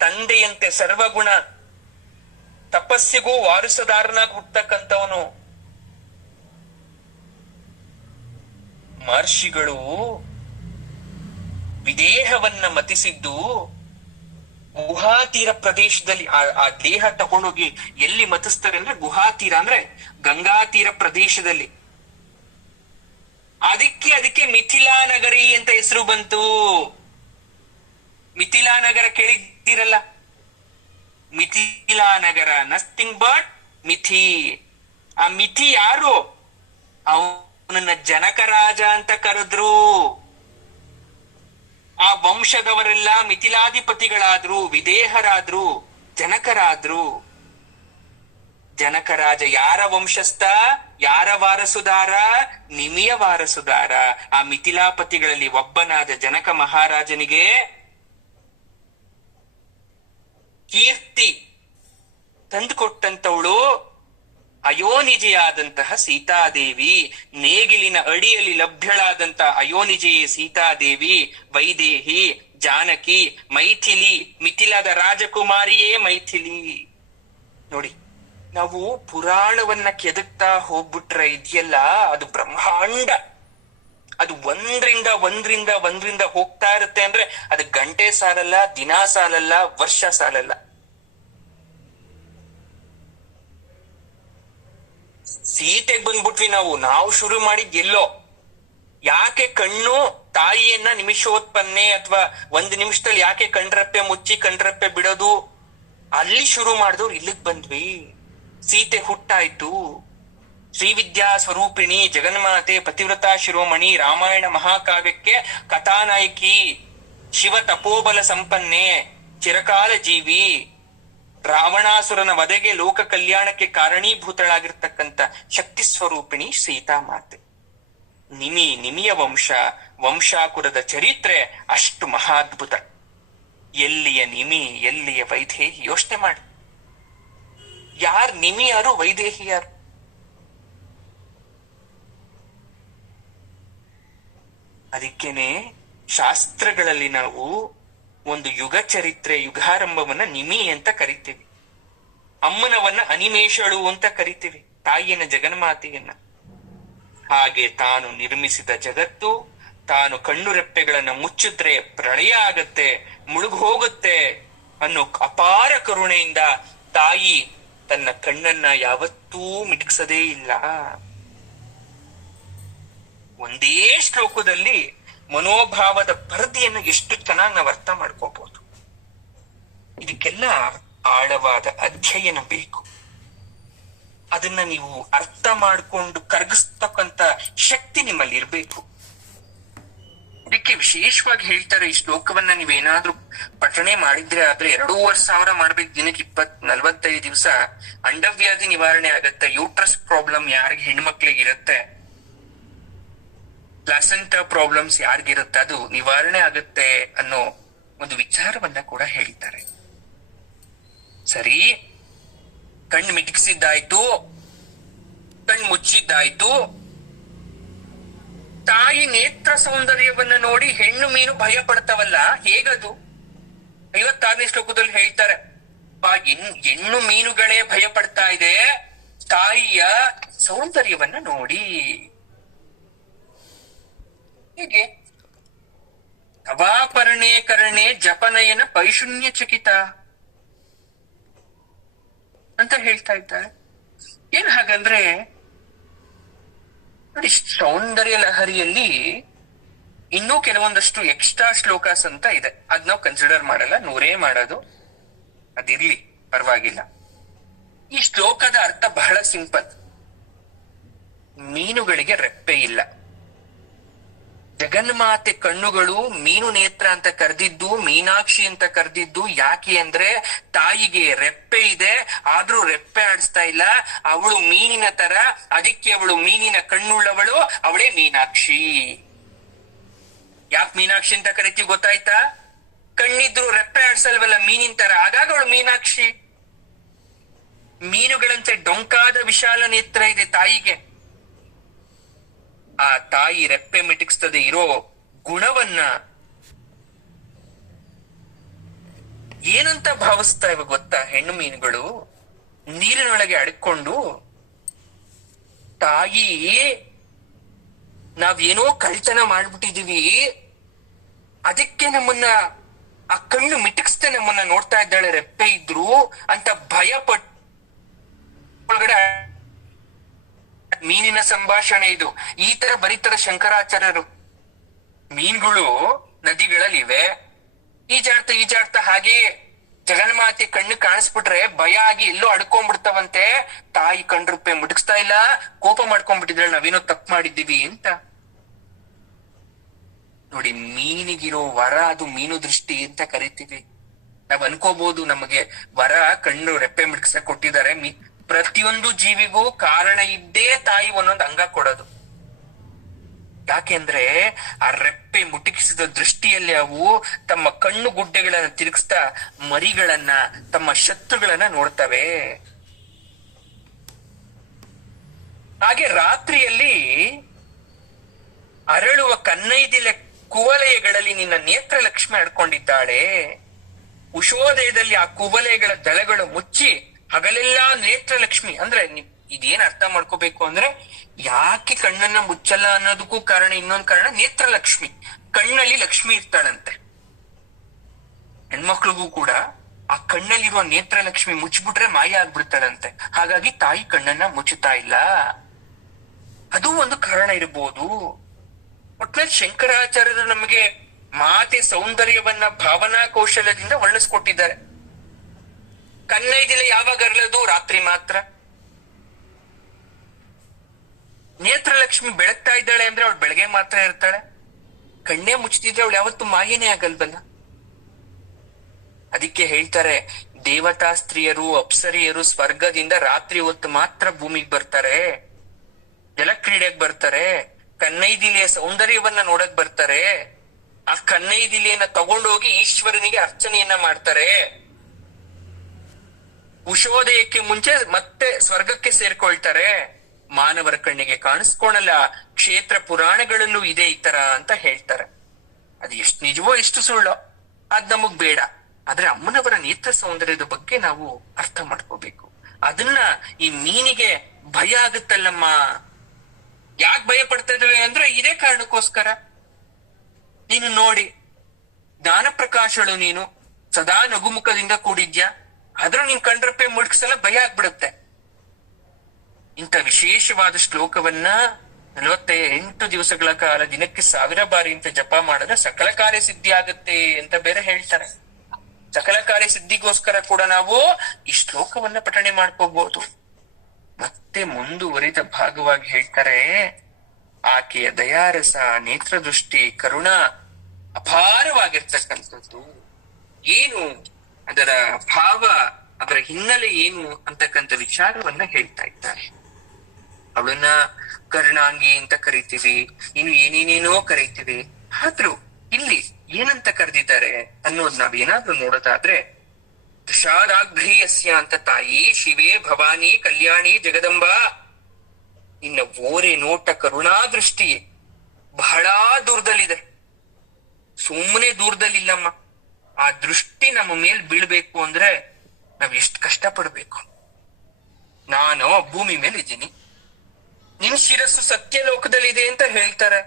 ತಂದೆಯಂತೆ ಸರ್ವಗುಣ, ತಪಸ್ಸಿಗೂ ವಾರಸುದಾರನಾಗಿ ಹುಟ್ಟತಕ್ಕಂಥವನು. ಮಹರ್ಷಿಗಳು ವಿದೇಹವನ್ನ ಮತಿಸಿದ್ದು ಗುಹಾತೀರ ಪ್ರದೇಶದಲ್ಲಿ. ಆ ದೇಹ ತಗೊಂಡೋಗಿ ಎಲ್ಲಿ ಮತಿಸ್ತಾರೆ ಅಂದ್ರೆ ಗುಹಾತೀರ, ಅಂದ್ರೆ ಗಂಗಾತೀರ ಪ್ರದೇಶದಲ್ಲಿ. ಅದಕ್ಕೆ ಮಿಥಿಲಾ ನಗರಿ ಅಂತ ಹೆಸರು ಬಂತು. ಮಿಥಿಲಾ ನಗರ ಕೇಳಿದ್ದೀರಲ್ಲ? ಮಿಥಿಲಾ ನಗರ ನಥಿಂಗ್ ಬಟ್ ಮಿಥಿ. ಆ ಮಿಥಿ ಯಾರು? ಅವನನ್ನ ಜನಕ ರಾಜ ಅಂತ ಕರೆದ್ರು. ಆ ವಂಶದವರೆಲ್ಲ ಮಿಥಿಲಾಧಿಪತಿಗಳಾದ್ರು, ವಿದೇಹರಾದ್ರು, ಜನಕರಾದ್ರು. ಜನಕರಾಜ ಯಾರ ವಂಶಸ್ಥ? ಯಾರ ವಾರಸುದಾರ? ನಿಮಿಯ ವಾರಸುದಾರ. ಆ ಮಿಥಿಲಾಪತಿಗಳಲ್ಲಿ ಒಬ್ಬನಾದ ಜನಕ ಮಹಾರಾಜನಿಗೆ ಕೀರ್ತಿ ತಂದುಕೊಟ್ಟಂತವಳು ಅಯೋನಿಜೆಯಾದಂತಹ ಸೀತಾದೇವಿ. ನೇಗಿಲಿನ ಅಡಿಯಲ್ಲಿ ಲಭ್ಯಳಾದಂತ ಅಯೋನಿಜೆಯೇ ಸೀತಾದೇವಿ, ವೈದೇಹಿ, ಜಾನಕಿ, ಮೈಥಿಲಿ. ಮಿಥಿಲಾದ ರಾಜಕುಮಾರಿಯೇ ಮೈಥಿಲಿ. ನೋಡಿ, ನಾವು ಪುರಾಣವನ್ನ ಕೆದಕ್ತಾ ಹೋಗ್ಬಿಟ್ರೆ ಇದೆಯಲ್ಲ, ಅದು ಬ್ರಹ್ಮಾಂಡ. ಅದು ಒಂದ್ರಿಂದ ಹೋಗ್ತಾ ಇರುತ್ತೆ. ಅಂದ್ರೆ ಅದು ಗಂಟೆ ಸಾಲಲ್ಲ, ದಿನ ಸಾಲಲ್ಲ, ವರ್ಷ ಸಾಲಲ್ಲ. ಸೀತೆಗ್ ಬಂದ್ಬಿಟ್ವಿ ನಾವು ಶುರು ಮಾಡಿದ್ ಎಲ್ಲೋ. ಯಾಕೆ ಕಣ್ಣು ತಾಯಿಯನ್ನ ನಿಮಿಷೋತ್ಪನ್ನೆ ಅಥವಾ 1 ನಿಮಿಷದಲ್ಲಿ ಯಾಕೆ ಕಣ್ರಪ್ಪೆ ಮುಚ್ಚಿ ಕಣ್ರಪ್ಪೆ ಬಿಡೋದು, ಅಲ್ಲಿ ಶುರು ಮಾಡಿದವ್ರು ಇಲ್ಲಿಗ್ ಬಂದ್ವಿ. ಸೀತೆ ಹುಟ್ಟಾಯ್ತು. ಶ್ರೀವಿದ್ಯಾ ಸ್ವರೂಪಿಣಿ ಜಗನ್ಮಾತೆ, ಪತಿವ್ರತಾ ಶಿರೋಮಣಿ, ರಾಮಾಯಣ ಮಹಾಕಾವ್ಯಕ್ಕೆ ಕಥಾನಾಯಕಿ, ಶಿವ ತಪೋಬಲ ಸಂಪನ್ನೆ, ಚಿರಕಾಲ ಜೀವಿ, ರಾವಣಾಸುರನ ವಧೆಗೆ ಲೋಕ ಕಲ್ಯಾಣಕ್ಕೆ ಕಾರಣೀಭೂತಳಾಗಿರ್ತಕ್ಕಂಥ ಶಕ್ತಿ ಸ್ವರೂಪಿಣಿ ಸೀತಾಮಾತೆ. ನಿಮಿಯ ವಂಶಾಕುರದ ಚರಿತ್ರೆ ಅಷ್ಟು ಮಹಾದ್ಭುತ. ಎಲ್ಲಿಯ ನಿಮಿ, ಎಲ್ಲಿಯ ವೈದೇಹಿ? ಯೋಚನೆ ಮಾಡಿ. ನಿಮಿ ಯಾರು, ವೈದೇಹಿ ಯಾರು? ಅದಕ್ಕೇನೆ ಶಾಸ್ತ್ರಗಳಲ್ಲಿ ನಾವು ಒಂದು ಯುಗ ಚರಿತ್ರೆ, ಯುಗಾರಂಭವನ್ನ ನಿಮಿ ಅಂತ ಕರಿತೀವಿ. ಅಮ್ಮನವನ್ನ ಅನಿಮೇಷಳು ಅಂತ ಕರಿತೀವಿ, ತಾಯಿಯನ್ನ, ಜಗನ್ಮಾತೆಯನ್ನ. ಹಾಗೆ ತಾನು ನಿರ್ಮಿಸಿದ ಜಗತ್ತು, ತಾನು ಕಣ್ಣು ರೆಪ್ಪೆಗಳನ್ನ ಮುಚ್ಚಿದ್ರೆ ಪ್ರಳಯ ಆಗತ್ತೆ, ಮುಳುಗ್ ಹೋಗುತ್ತೆ ಅನ್ನೋ ಅಪಾರ ಕರುಣೆಯಿಂದ ತಾಯಿ ತನ್ನ ಕಣ್ಣನ್ನ ಯಾವತ್ತೂ ಮಿಟುಕಿಸದೇ ಇಲ್ಲ. ಒಂದೇ ಶ್ಲೋಕದಲ್ಲಿ ಮನೋಭಾವದ ಪರಿಧಿಯನ್ನು ಎಷ್ಟು ಚೆನ್ನಾಗಿ ನಾವು ಅರ್ಥ ಮಾಡ್ಕೋಬಹುದು. ಇದಕ್ಕೆಲ್ಲ ಆಳವಾದ ಅಧ್ಯಯನ ಬೇಕು. ಅದನ್ನ ನೀವು ಅರ್ಥ ಮಾಡಿಕೊಂಡು ಕರಗಿಸ್ತಕ್ಕಂತ ಶಕ್ತಿ ನಿಮ್ಮಲ್ಲಿ ಇರ್ಬೇಕು. ಇದಕ್ಕೆ ವಿಶೇಷವಾಗಿ ಹೇಳ್ತಾರೆ, ಈ ಶ್ಲೋಕವನ್ನ ನೀವೇನಾದ್ರೂ ಪಠಣೆ ಮಾಡಿದ್ರೆ ಆದ್ರೆ 2500 ಮಾಡ್ಬೇಕು ದಿನಕ್ಕೆ 40-45 ದಿವಸ. ಅಂಡವ್ಯಾಧಿ ನಿವಾರಣೆ ಆಗತ್ತೆ. ಯೂಟ್ರಸ್ ಪ್ರಾಬ್ಲಮ್ ಯಾರಿಗೆ ಹೆಣ್ಮಕ್ಳಿಗೆ ಇರುತ್ತೆ, ಪ್ಲಾಸೆಂಟಾ ಪ್ರಾಬ್ಲಮ್ಸ್ ಯಾರಿಗಿರುತ್ತೆ ಅದು ನಿವಾರಣೆ ಆಗುತ್ತೆ ಅನ್ನೋ ಒಂದು ವಿಚಾರವನ್ನ ಕೂಡ ಹೇಳ್ತಾರೆ. ಸರಿ, ಕಣ್ಣು ಮಿಟುಕಿಸಿದ್ದಾಯ್ತು, ಕಣ್ಣು ಮುಚ್ಚಿದ್ದಾಯ್ತು. ತಾಯಿ ನೇತ್ರ ಸೌಂದರ್ಯವನ್ನ ನೋಡಿ ಹೆಣ್ಣು ಮೀನು ಭಯ ಪಡ್ತಾವಲ್ಲ, ಹೇಗದು? 56ನೇ ಶ್ಲೋಕದಲ್ಲಿ ಹೇಳ್ತಾರೆ, ಹೆಣ್ಣು ಮೀನುಗಳೇ ಭಯ ಪಡ್ತಾ ಇದೆ ತಾಯಿಯ ಸೌಂದರ್ಯವನ್ನ ನೋಡಿ. ಹೇಗೆ? ಅವಾಪರ್ಣೆ ಕರ್ಣೆ ಜಪನಯನ ಪೈಶೂನ್ಯ ಚಕಿತ ಅಂತ ಹೇಳ್ತಾ ಇದ್ದಾರೆ. ಏನ್ ಹಾಗಂದ್ರೆ ನೋಡಿ, ಸೌಂದರ್ಯ ಲಹರಿಯಲ್ಲಿ ಇನ್ನೂ ಕೆಲವೊಂದಷ್ಟು ಎಕ್ಸ್ಟ್ರಾ ಶ್ಲೋಕಾಸ್ ಅಂತ ಇದೆ. ಅದ್ ನಾವು ಕನ್ಸಿಡರ್ ಮಾಡಲ್ಲ, 100 ಮಾಡೋದು. ಅದಿರ್ಲಿ, ಪರವಾಗಿಲ್ಲ. ಈ ಶ್ಲೋಕದ ಅರ್ಥ ಬಹಳ ಸಿಂಪಲ್. ಮೀನುಗಳಿಗೆ ರೆಪ್ಪೆ ಇಲ್ಲ. ಜಗನ್ಮಾತೆ ಕಣ್ಣುಗಳು ಮೀನು ನೇತ್ರ ಅಂತ ಕರೆದಿದ್ದು, ಮೀನಾಕ್ಷಿ ಅಂತ ಕರೆದಿದ್ದು ಯಾಕೆ ಅಂದ್ರೆ ತಾಯಿಗೆ ರೆಪ್ಪೆ ಇದೆ, ಆದ್ರೂ ರೆಪ್ಪೆ ಆಡಿಸ್ತಾ ಇಲ್ಲ. ಅವಳು ಮೀನಿನ ತರ, ಅದಕ್ಕೆ ಅವಳು ಮೀನಿನ ಕಣ್ಣುಳ್ಳವಳು, ಅವಳೇ ಮೀನಾಕ್ಷಿ. ಯಾಕೆ ಮೀನಾಕ್ಷಿ ಅಂತ ಕರಿತೀವಿ ಗೊತ್ತಾಯ್ತಾ? ಕಣ್ಣಿದ್ರು ರೆಪ್ಪೆ ಆಡ್ಸಲ್ವಲ್ಲ ಮೀನಿನ ತರ, ಆಗಾಗ ಅವಳು ಮೀನಾಕ್ಷಿ. ಮೀನುಗಳಂತೆ ಡೊಂಕಾದ ವಿಶಾಲ ನೇತ್ರ ಇದೆ ತಾಯಿಗೆ. ಆ ತಾಯಿ ರೆಪ್ಪೆ ಮಿಟಿಕ್ಸ್ತದೆ ಇರೋ ಗುಣವನ್ನ ಏನಂತ ಭಾವಿಸ್ತಾ ಇವ ಗೊತ್ತಾ? ಹೆಣ್ಣು ಮೀನುಗಳು ನೀರಿನೊಳಗೆ ಅಡ್ಕೊಂಡು, ತಾಯಿ ನಾವೇನೋ ಕಳ್ತನ ಮಾಡ್ಬಿಟ್ಟಿದೀವಿ, ಅದಕ್ಕೆ ನಮ್ಮನ್ನ ಆ ಕಣ್ಣು ಮಿಟಕ್ಸ್ತೆ ನಮ್ಮನ್ನ ನೋಡ್ತಾ ಇದ್ದಾಳೆ ರೆಪ್ಪೆ ಇದ್ರು ಅಂತ ಭಯ ಪಟ್ಟು ಒಳಗಡೆ. ಮೀನಿನ ಸಂಭಾಷಣೆ ಇದು. ಈ ತರ ಬರೀತಾರೆ ಶಂಕರಾಚಾರ್ಯರು. ಮೀನುಗಳು ನದಿಗಳಲ್ಲಿವೆ, ಈಜಾಡ್ತಾ ಹಾಗೆ ಜಗನ್ಮಾತೆ ಕಣ್ಣು ಕಾಣಿಸ್ಬಿಟ್ರೆ ಭಯ ಆಗಿ ಎಲ್ಲೋ ಅಡ್ಕೊಂಡ್ಬಿಡ್ತಾವಂತೆ. ತಾಯಿ ಕಣ್ರುಪ್ಪೆ ಮುಟುಕ್ಸ್ತಾ ಇಲ್ಲ, ಕೋಪ ಮಾಡ್ಕೊಂಡ್ಬಿಟ್ಟಿದ್ರೆ ನಾವೇನೋ ತಪ್ಪು ಮಾಡಿದ್ದೀವಿ ಅಂತ. ನೋಡಿ, ಮೀನಿಗಿರೋ ವರ ಅದು ಮೀನು ದೃಷ್ಟಿ ಅಂತ ಕರಿತೀವಿ. ನಾವ್ ಅನ್ಕೋಬಹುದು ನಮಗೆ ವರ ಕಣ್ಣು ರೆಪ್ಪೆ ಮಿಟ್ಕ್ಸಕ್ ಕೊಟ್ಟಿದ್ದಾರೆ. ಪ್ರತಿಯೊಂದು ಜೀವಿಗೂ ಕಾರಣ ಇದ್ದೇ ತಾಯಿ ಒಂದೊಂದು ಅಂಗ ಕೊಡೋದು. ಯಾಕೆಂದ್ರೆ ಆ ರೆಪ್ಪೆ ಮುಟುಕಿಸಿದ ದೃಷ್ಟಿಯಲ್ಲಿ ಅವು ತಮ್ಮ ಕಣ್ಣು ಗುಡ್ಡೆಗಳನ್ನ ತಿರುಗಿಸ್ತಾ ಮರಿಗಳನ್ನ, ತಮ್ಮ ಶತ್ರುಗಳನ್ನ ನೋಡ್ತವೆ. ಹಾಗೆ ರಾತ್ರಿಯಲ್ಲಿ ಅರಳುವ ಕನ್ನೈದಿಲೆ ಕುವಲಯಗಳಲ್ಲಿ ನಿನ್ನ ನೇತ್ರ ಲಕ್ಷ್ಮಿ ಅಡ್ಕೊಂಡಿದ್ದಾಳೆ. ಉಷೋದಯದಲ್ಲಿ ಆ ಕುವಲಯಗಳ ದಳಗಳು ಮುಚ್ಚಿ ಹಗಲೆಲ್ಲಾ ನೇತ್ರ ಲಕ್ಷ್ಮಿ ಅಂದ್ರೆ ಇದೇನ್ ಅರ್ಥ ಮಾಡ್ಕೋಬೇಕು ಅಂದ್ರೆ, ಯಾಕೆ ಕಣ್ಣನ್ನ ಮುಚ್ಚಲ್ಲ ಅನ್ನೋದಕ್ಕೂ ಕಾರಣ, ಇನ್ನೊಂದು ಕಾರಣ ನೇತ್ರ ಲಕ್ಷ್ಮಿ. ಕಣ್ಣಲ್ಲಿ ಲಕ್ಷ್ಮಿ ಇರ್ತಾಳಂತೆ. ಹೆಣ್ಮಕ್ಳಿಗೂ ಕೂಡ ಆ ಕಣ್ಣಲ್ಲಿರುವ ನೇತ್ರ ಲಕ್ಷ್ಮಿ ಮುಚ್ಚಿಬಿಟ್ರೆ ಮಾಯ ಆಗ್ಬಿಡ್ತಾಳಂತೆ. ಹಾಗಾಗಿ ತಾಯಿ ಕಣ್ಣನ್ನ ಮುಚ್ಚುತ್ತಾ ಇಲ್ಲ. ಅದು ಒಂದು ಕಾರಣ ಇರ್ಬೋದು. ಒಟ್ನಲ್ಲಿ ಶಂಕರಾಚಾರ್ಯರು ನಮಗೆ ಮಾತೆ ಸೌಂದರ್ಯವನ್ನ ಭಾವನಾ ಕೌಶಲ್ಯದಿಂದ ವರ್ಣಿಸ್ಕೊಟ್ಟಿದ್ದಾರೆ. ಕನ್ನೈದಿಲೆ ಯಾವಾಗ ಅರಳೋದು? ರಾತ್ರಿ ಮಾತ್ರ. ನೇತ್ರಲಕ್ಷ್ಮಿ ಬೆಳಗ್ತಾ ಇದ್ದಾಳೆ ಅಂದ್ರೆ ಅವಳು ಬೆಳಗ್ಗೆ ಮಾತ್ರ ಇರ್ತಾಳೆ. ಕಣ್ಣೇ ಮುಚ್ಚಿದ್ರೆ ಅವಳು ಯಾವತ್ತು ಮಾಯನೇ ಆಗಲ್ವಲ್ಲ. ಅದಕ್ಕೆ ಹೇಳ್ತಾರೆ, ದೇವತಾ ಸ್ತ್ರೀಯರು ಅಪ್ಸರಿಯರು ಸ್ವರ್ಗದಿಂದ ರಾತ್ರಿ ಹೊತ್ತು ಮಾತ್ರ ಭೂಮಿಗೆ ಬರ್ತಾರೆ, ಜಲಕ್ರೀಡೆಗೆ ಬರ್ತಾರೆ, ಕನ್ನೈದಿಲೆಯ ಸೌಂದರ್ಯವನ್ನ ನೋಡಕ್ ಬರ್ತಾರೆ. ಆ ಕನ್ನೈದಿಲೆಯನ್ನ ತಗೊಂಡೋಗಿ ಈಶ್ವರನಿಗೆ ಅರ್ಚನೆಯನ್ನ ಮಾಡ್ತಾರೆ. ಉಷೋದಯಕ್ಕೆ ಮುಂಚೆ ಮತ್ತೆ ಸ್ವರ್ಗಕ್ಕೆ ಸೇರ್ಕೊಳ್ತಾರೆ. ಮಾನವರ ಕಣ್ಣಿಗೆ ಕಾಣಿಸ್ಕೊಳಲ್ಲ. ಕ್ಷೇತ್ರ ಪುರಾಣಗಳಲ್ಲೂ ಇದೆ ಈ ತರ ಅಂತ ಹೇಳ್ತಾರೆ. ಅದು ಎಷ್ಟು ನಿಜವೋ ಎಷ್ಟು ಸುಳ್ಳೋ ಅದ್ ನಮಗ್ ಬೇಡ. ಆದ್ರೆ ಅಮ್ಮನವರ ನೇತ್ರ ಸೌಂದರ್ಯದ ಬಗ್ಗೆ ನಾವು ಅರ್ಥ ಮಾಡ್ಕೋಬೇಕು. ಅದನ್ನ ಈ ಮೀನಿಗೆ ಭಯ ಆಗುತ್ತಲ್ಲಮ್ಮ. ಯಾಕೆ ಭಯ ಪಡ್ತಾ ಇದ್ದೇವೆ ಅಂದ್ರೆ ಇದೇ ಕಾರಣಕ್ಕೋಸ್ಕರ. ನೀನು ನೋಡಿ, ಜ್ಞಾನ ಪ್ರಕಾಶಳು, ನೀನು ಸದಾ ನಗುಮುಖದಿಂದ ಕೂಡಿದ್ಯಾ, ಆದ್ರೂ ನೀನ್ ಕಂಡ್ರಪ್ಪೆ ಮುಳುಗ್ಸಲ ಭಯ ಆಗ್ಬಿಡುತ್ತೆ. ಇಂಥ ವಿಶೇಷವಾದ ಶ್ಲೋಕವನ್ನ 48 ದಿವಸಗಳ ಕಾಲ ದಿನಕ್ಕೆ 1000 ಬಾರಿ ಅಂತ ಜಪ ಮಾಡಿದ್ರೆ ಸಕಲ ಕಾರ್ಯ ಸಿದ್ಧಿ ಆಗತ್ತೆ ಅಂತ ಬೇರೆ ಹೇಳ್ತಾರೆ. ಸಕಲ ಕಾರ್ಯ ಸಿದ್ಧಿಗೋಸ್ಕರ ಕೂಡ ನಾವು ಈ ಶ್ಲೋಕವನ್ನ ಪಠಣೆ ಮಾಡ್ಕೋಬಹುದು. ಮತ್ತೆ ಮುಂದುವರಿದ ಭಾಗವಾಗಿ ಹೇಳ್ತಾರೆ, ಆಕೆಯ ದಯಾರಸ, ನೇತ್ರದೃಷ್ಟಿ, ಕರುಣ ಅಪಾರವಾಗಿರ್ತಕ್ಕಂಥದ್ದು. ಏನು ಅದರ ಭಾವ, ಅದರ ಹಿನ್ನೆಲೆ ಏನು ಅಂತಕ್ಕಂಥ ವಿಚಾರವನ್ನ ಹೇಳ್ತಾ ಇದ್ದಾರೆ. ಅವಳನ್ನ ಕರ್ಣಾಂಗಿ ಅಂತ ಕರಿತೀವಿ, ಇನ್ನು ಏನೇನೇನೋ ಕರಿತೀವಿ. ಆದ್ರೂ ಇಲ್ಲಿ ಏನಂತ ಕರೆದಿದ್ದಾರೆ ಅನ್ನೋದ್ ನಾವ್ ಏನಾದ್ರೂ ನೋಡೋದಾದ್ರೆ, ದಶಾರಾಘ್ರಿಯಸ್ಯ ಅಂತ ತಾಯಿ ಶಿವೇ ಭವಾನಿ ಕಲ್ಯಾಣಿ ಜಗದಂಬಾ, ನಿನ್ನ ಓರೆ ನೋಟ ಕರುಣಾ ದೃಷ್ಟಿ ಬಹಳ ದೂರದಲ್ಲಿದೆ, ಸುಮ್ಮನೆ ದೂರದಲ್ಲಿಲ್ಲಮ್ಮ. ಆ ದೃಷ್ಟಿ ನಮ್ಮ ಮೇಲ್ ಬೀಳ್ಬೇಕು ಅಂದ್ರೆ ನಾವ್ ಎಷ್ಟು ಕಷ್ಟ ಪಡ್ಬೇಕು. ನಾನು ಭೂಮಿ ಮೇಲೆ ಇದ್ದೀನಿ, ನಿನ್ ಶಿರಸ್ಸು ಸತ್ಯ ಲೋಕದಲ್ಲಿದೆ ಅಂತ ಹೇಳ್ತಾರೆ.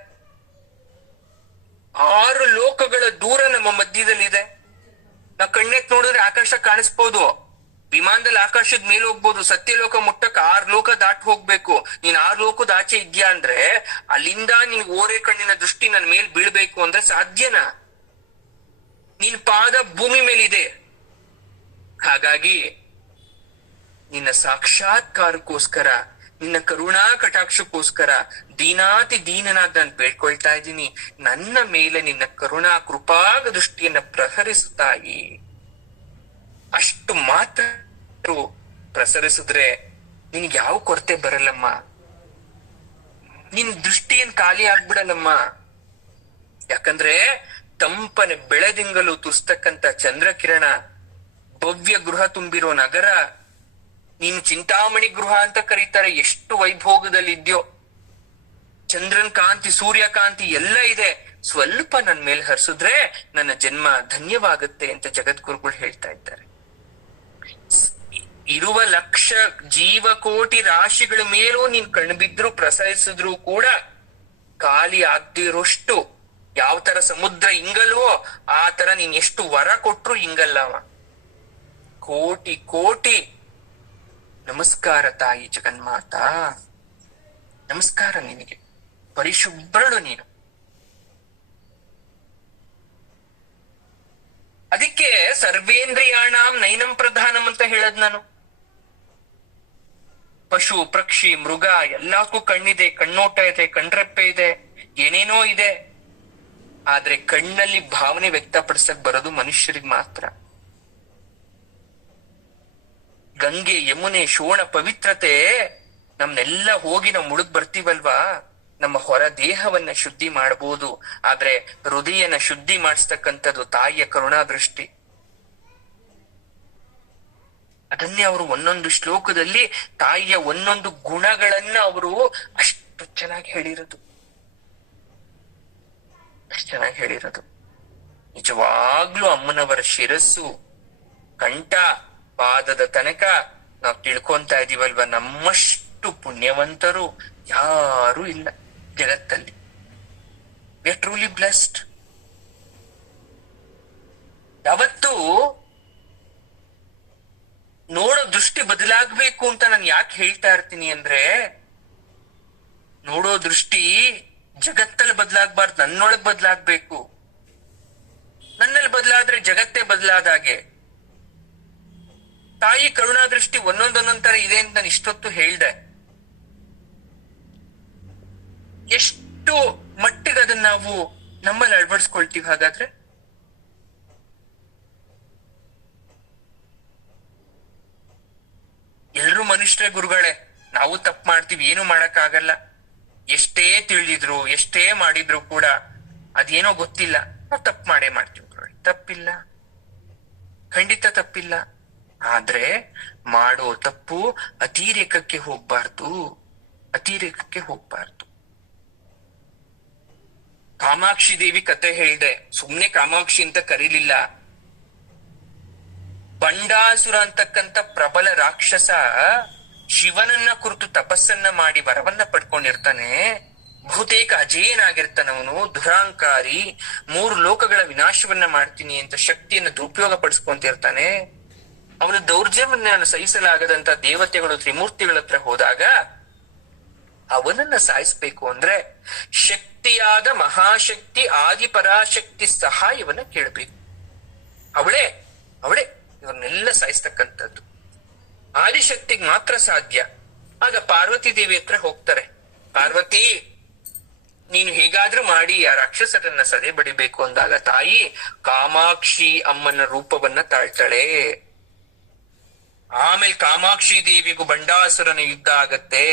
6 ಲೋಕಗಳ ದೂರ ನಮ್ಮ ಮಧ್ಯದಲ್ಲಿದೆ. ನಾವ್ ಕಣ್ಣೆತ್ ನೋಡಿದ್ರೆ ಆಕಾಶ ಕಾಣಿಸ್ಬೋದು, ವಿಮಾನದಲ್ಲಿ ಆಕಾಶದ ಮೇಲೆ ಹೋಗ್ಬೋದು. ಸತ್ಯಲೋಕ ಮುಟ್ಟಕ್ 6 ಲೋಕ ದಾಟ್ ಹೋಗ್ಬೇಕು. ನೀನ್ 6 ಲೋಕದ ಆಚೆ ಇದ್ಯಾ ಅಂದ್ರೆ ಅಲ್ಲಿಂದ ನಿನ್ ಓರೆ ಕಣ್ಣಿನ ದೃಷ್ಟಿ ನನ್ ಮೇಲ್ ಬೀಳ್ಬೇಕು ಅಂದ್ರೆ ಸಾಧ್ಯನಾ? ನಿನ್ ಪಾದ ಭೂಮಿ ಮೇಲಿದೆ. ಹಾಗಾಗಿ ನಿನ್ನ ಸಾಕ್ಷಾತ್ಕಾರಕ್ಕೋಸ್ಕರ, ನಿನ್ನ ಕರುಣಾ ಕಟಾಕ್ಷಕ್ಕೋಸ್ಕರ ದೀನಾತಿ ದೀನನಾದ ನಾನು ಬೇಡ್ಕೊಳ್ತಾ ಇದ್ದೀನಿ. ನನ್ನ ಮೇಲೆ ನಿನ್ನ ಕರುಣಾ ಕೃಪಾಗ ದೃಷ್ಟಿಯನ್ನ ಪ್ರಸರಿಸುತ್ತಾಯಿ. ಅಷ್ಟು ಮಾತ್ರ ಪ್ರಸರಿಸಿದ್ರೆ ನಿನ್ಗೆ ಯಾವ ಕೊರತೆ ಬರಲ್ಲಮ್ಮ. ನಿನ್ ದೃಷ್ಟಿ ಏನ್ ಖಾಲಿ ಆಗ್ಬಿಡಲ್ಲಮ್ಮ. ಯಾಕಂದ್ರೆ ತಂಪನೆ ಬೆಳೆದಿಂಗಲು ತುಸ್ತಕ್ಕಂತ ಚಂದ್ರಕಿರಣ, ಭವ್ಯ ಗೃಹ ತುಂಬಿರೋ ನಗರ, ನೀನು ಚಿಂತಾಮಣಿ ಗೃಹ ಅಂತ ಕರೀತಾರೆ. ಎಷ್ಟು ವೈಭೋಗದಲ್ಲಿದ್ಯೋ, ಚಂದ್ರನ್ ಕಾಂತಿ, ಸೂರ್ಯಕಾಂತಿ ಎಲ್ಲ ಇದೆ. ಸ್ವಲ್ಪ ನನ್ ಮೇಲೆ ಹರಿಸಿದ್ರೆ ನನ್ನ ಜನ್ಮ ಧನ್ಯವಾಗುತ್ತೆ ಅಂತ ಜಗದ್ಗುರುಗಳು ಹೇಳ್ತಾ ಇದ್ದಾರೆ. ಇರುವ ಲಕ್ಷ ಜೀವಕೋಟಿ ರಾಶಿಗಳ ಮೇಲೂ ನೀನ್ ಕಣ್ಬಿದ್ರು ಪ್ರಸರಿಸಿದ್ರು ಕೂಡ ಖಾಲಿ ಆಗ್ದಿರೋಷ್ಟು, ಯಾವ ತರ ಸಮುದ್ರ ಇಂಗಲ್ವೋ ಆ ತರ ನೀನ್ ಎಷ್ಟು ವರ ಕೊಟ್ರು ಇಂಗಲ್ಲವ. ಕೋಟಿ ಕೋಟಿ ನಮಸ್ಕಾರ ತಾಯಿ ಜಗನ್ಮಾತಾ, ನಮಸ್ಕಾರ ನಿನಗೆ. ಪರಿಶುಭ್ರಳು ನೀನು. ಅದಕ್ಕೆ ಸರ್ವೇಂದ್ರಿಯಾಣಾಂ ನೈನಂ ಪ್ರಧಾನಂ ಅಂತ ಹೇಳದ್ ನಾನು. ಪಶು ಪಕ್ಷಿ ಮೃಗ ಎಲ್ಲಕ್ಕೂ ಕಣ್ಣಿದೆ, ಕಣ್ಣೋಟ ಇದೆ, ಕಣ್ರೆಪ್ಪೆ ಇದೆ, ಏನೇನೋ ಇದೆ. ಆದ್ರೆ ಕಣ್ಣಲ್ಲಿ ಭಾವನೆ ವ್ಯಕ್ತಪಡಿಸಕ್ ಬರೋದು ಮನುಷ್ಯರಿಗೆ ಮಾತ್ರ. ಗಂಗೆ, ಯಮುನೆ, ಶೋಣ ಪವಿತ್ರತೆ ನಮ್ನೆಲ್ಲ ಹೋಗಿ ನಾವು ಮುಳುಗ್ ಬರ್ತೀವಲ್ವಾ, ನಮ್ಮ ಹೊರ ದೇಹವನ್ನ ಶುದ್ಧಿ ಮಾಡಬಹುದು. ಆದ್ರೆ ಹೃದಯನ ಶುದ್ಧಿ ಮಾಡಿಸ್ತಕ್ಕಂಥದ್ದು ತಾಯಿಯ ಕರುಣಾ ದೃಷ್ಟಿ. ಅದನ್ನೇ ಅವರು ಒಂದೊಂದು ಶ್ಲೋಕದಲ್ಲಿ ತಾಯಿಯ ಒಂದೊಂದು ಗುಣಗಳನ್ನ ಅವರು ಅಷ್ಟು ಚೆನ್ನಾಗಿ ಹೇಳಿರೋದು, ಅಷ್ಟು ಚೆನ್ನಾಗಿ ಹೇಳಿರೋದು. ನಿಜವಾಗ್ಲೂ ಅಮ್ಮನವರ ಶಿರಸ್ಸು, ಕಂಠ, ಪಾದದ ತನಕ ನಾವು ತಿಳ್ಕೊಂತ ಇದೀವಲ್ವ, ನಮ್ಮಷ್ಟು ಪುಣ್ಯವಂತರು ಯಾರು ಇಲ್ಲ ಜಗತ್ತಲ್ಲಿ. We are truly blessed. ಯಾವತ್ತೂ ನೋಡೋ ದೃಷ್ಟಿ ಬದಲಾಗ್ಬೇಕು ಅಂತ ನಾನು ಯಾಕೆ ಹೇಳ್ತಾ ಇರ್ತೀನಿ ಅಂದ್ರೆ, ನೋಡೋ ದೃಷ್ಟಿ ಜಗತ್ತಲ್ಲಿ ಬದಲಾಗ್ಬಾರ್ದು, ನನ್ನೊಳಗ್ ಬದಲಾಗ್ಬೇಕು. ನನ್ನಲ್ಲಿ ಬದಲಾದ್ರೆ ಜಗತ್ತೇ ಬದಲಾದಾಗೆ. ತಾಯಿ ಕರುಣಾ ದೃಷ್ಟಿ ಒಂದೊಂದೊಂದೊಂದ್ ತರ ಇದೆ ಅಂತ ನಾನು ಇಷ್ಟೊತ್ತು ಹೇಳ್ದೆ. ಎಷ್ಟು ಮಟ್ಟಿಗೆ ಅದನ್ನ ನಾವು ನಮ್ಮಲ್ಲಿ ಅಳವಡಿಸ್ಕೊಳ್ತೀವಿ ಹಾಗಾದ್ರೆ? ಎಲ್ರು ಮನುಷ್ಯರೇ ಗುರುಗಳೇ, ನಾವು ತಪ್ಪು ಮಾಡ್ತೀವಿ, ಏನು ಮಾಡಕ್ ಆಗಲ್ಲ. ಎಷ್ಟೇ ತಿಳಿದಿದ್ರು, ಎಷ್ಟೇ ಮಾಡಿದ್ರು ಕೂಡ ಅದೇನೋ ಗೊತ್ತಿಲ್ಲ, ನಾವು ತಪ್ಪು ಮಾಡೇ ಮಾಡ್ತೀವಿ ಗುರುಗಳೇ. ತಪ್ಪಿಲ್ಲ, ಖಂಡಿತ ತಪ್ಪಿಲ್ಲ. ಆದ್ರೆ ಮಾಡೋ ತಪ್ಪು ಅತಿರೇಕಕ್ಕೆ ಹೋಗ್ಬಾರ್ದು, ಅತಿರೇಕಕ್ಕೆ ಹೋಗ್ಬಾರ್ದು. ಕಾಮಾಕ್ಷಿ ದೇವಿ ಕತೆ ಹೇಳ್ದೆ, ಸುಮ್ನೆ ಕಾಮಾಕ್ಷಿ ಅಂತ ಕರೀಲಿಲ್ಲ. ಬಂಡಾಸುರ ಅಂತಕ್ಕಂಥ ಪ್ರಬಲ ರಾಕ್ಷಸ ಶಿವನನ್ನ ಕುರಿತು ತಪಸ್ಸನ್ನ ಮಾಡಿ ವರವನ್ನ ಪಡ್ಕೊಂಡಿರ್ತಾನೆ. ಬಹುತೇಕ ಅಜೇಯನಾಗಿರ್ತಾನವನು, ದುರಾಂಕಾರಿ, 3 ಲೋಕಗಳ ವಿನಾಶವನ್ನ ಮಾಡ್ತೀನಿ ಅಂತ ಶಕ್ತಿಯನ್ನ ದುರುಪಯೋಗ ಪಡಿಸ್ಕೊಂತಿರ್ತಾನೆ. ಅವನು ದೌರ್ಜನ್ಯವನ್ನ ಸಹಿಸಲಾಗದಂತ ದೇವತೆಗಳು ತ್ರಿಮೂರ್ತಿಗಳ ಹತ್ರ ಹೋದಾಗ ಅವನನ್ನ ಸಾಯಿಸ್ಬೇಕು ಅಂದ್ರೆ ಶಕ್ತಿಯಾದ ಮಹಾಶಕ್ತಿ ಆದಿಪರಾಶಕ್ತಿ ಸಹಾಯವನ್ನ ಕೇಳಬೇಕು. ಅವಳೇ ಅವಳೇ ಇವನ್ನೆಲ್ಲ ಸಾಯಿಸ್ತಕ್ಕಂಥದ್ದು. ಆದಿಶಕ್ತಿಗೆ ಮಾತ್ರ ಸಾಧ್ಯ. ಆಗ ಪಾರ್ವತಿ ದೇವಿ ಹತ್ರ ಹೋಗ್ತಾರೆ. ಪಾರ್ವತಿ, ನೀನು ಹೇಗಾದ್ರೂ ಮಾಡಿ ಆ ರಾಕ್ಷಸರನ್ನ ಸದೆ ಬಡಿಬೇಕು ಅಂದಾಗ ತಾಯಿ ಕಾಮಾಕ್ಷಿ ಅಮ್ಮನ ರೂಪವನ್ನ ತಾಳ್ತಾಳೆ. ಆಮೇಲೆ ಕಾಮಾಕ್ಷಿ ದೇವಿಗೂ ಬಂಡಾಸುರನ ಯುದ್ಧ ಆಗತ್ತೆ.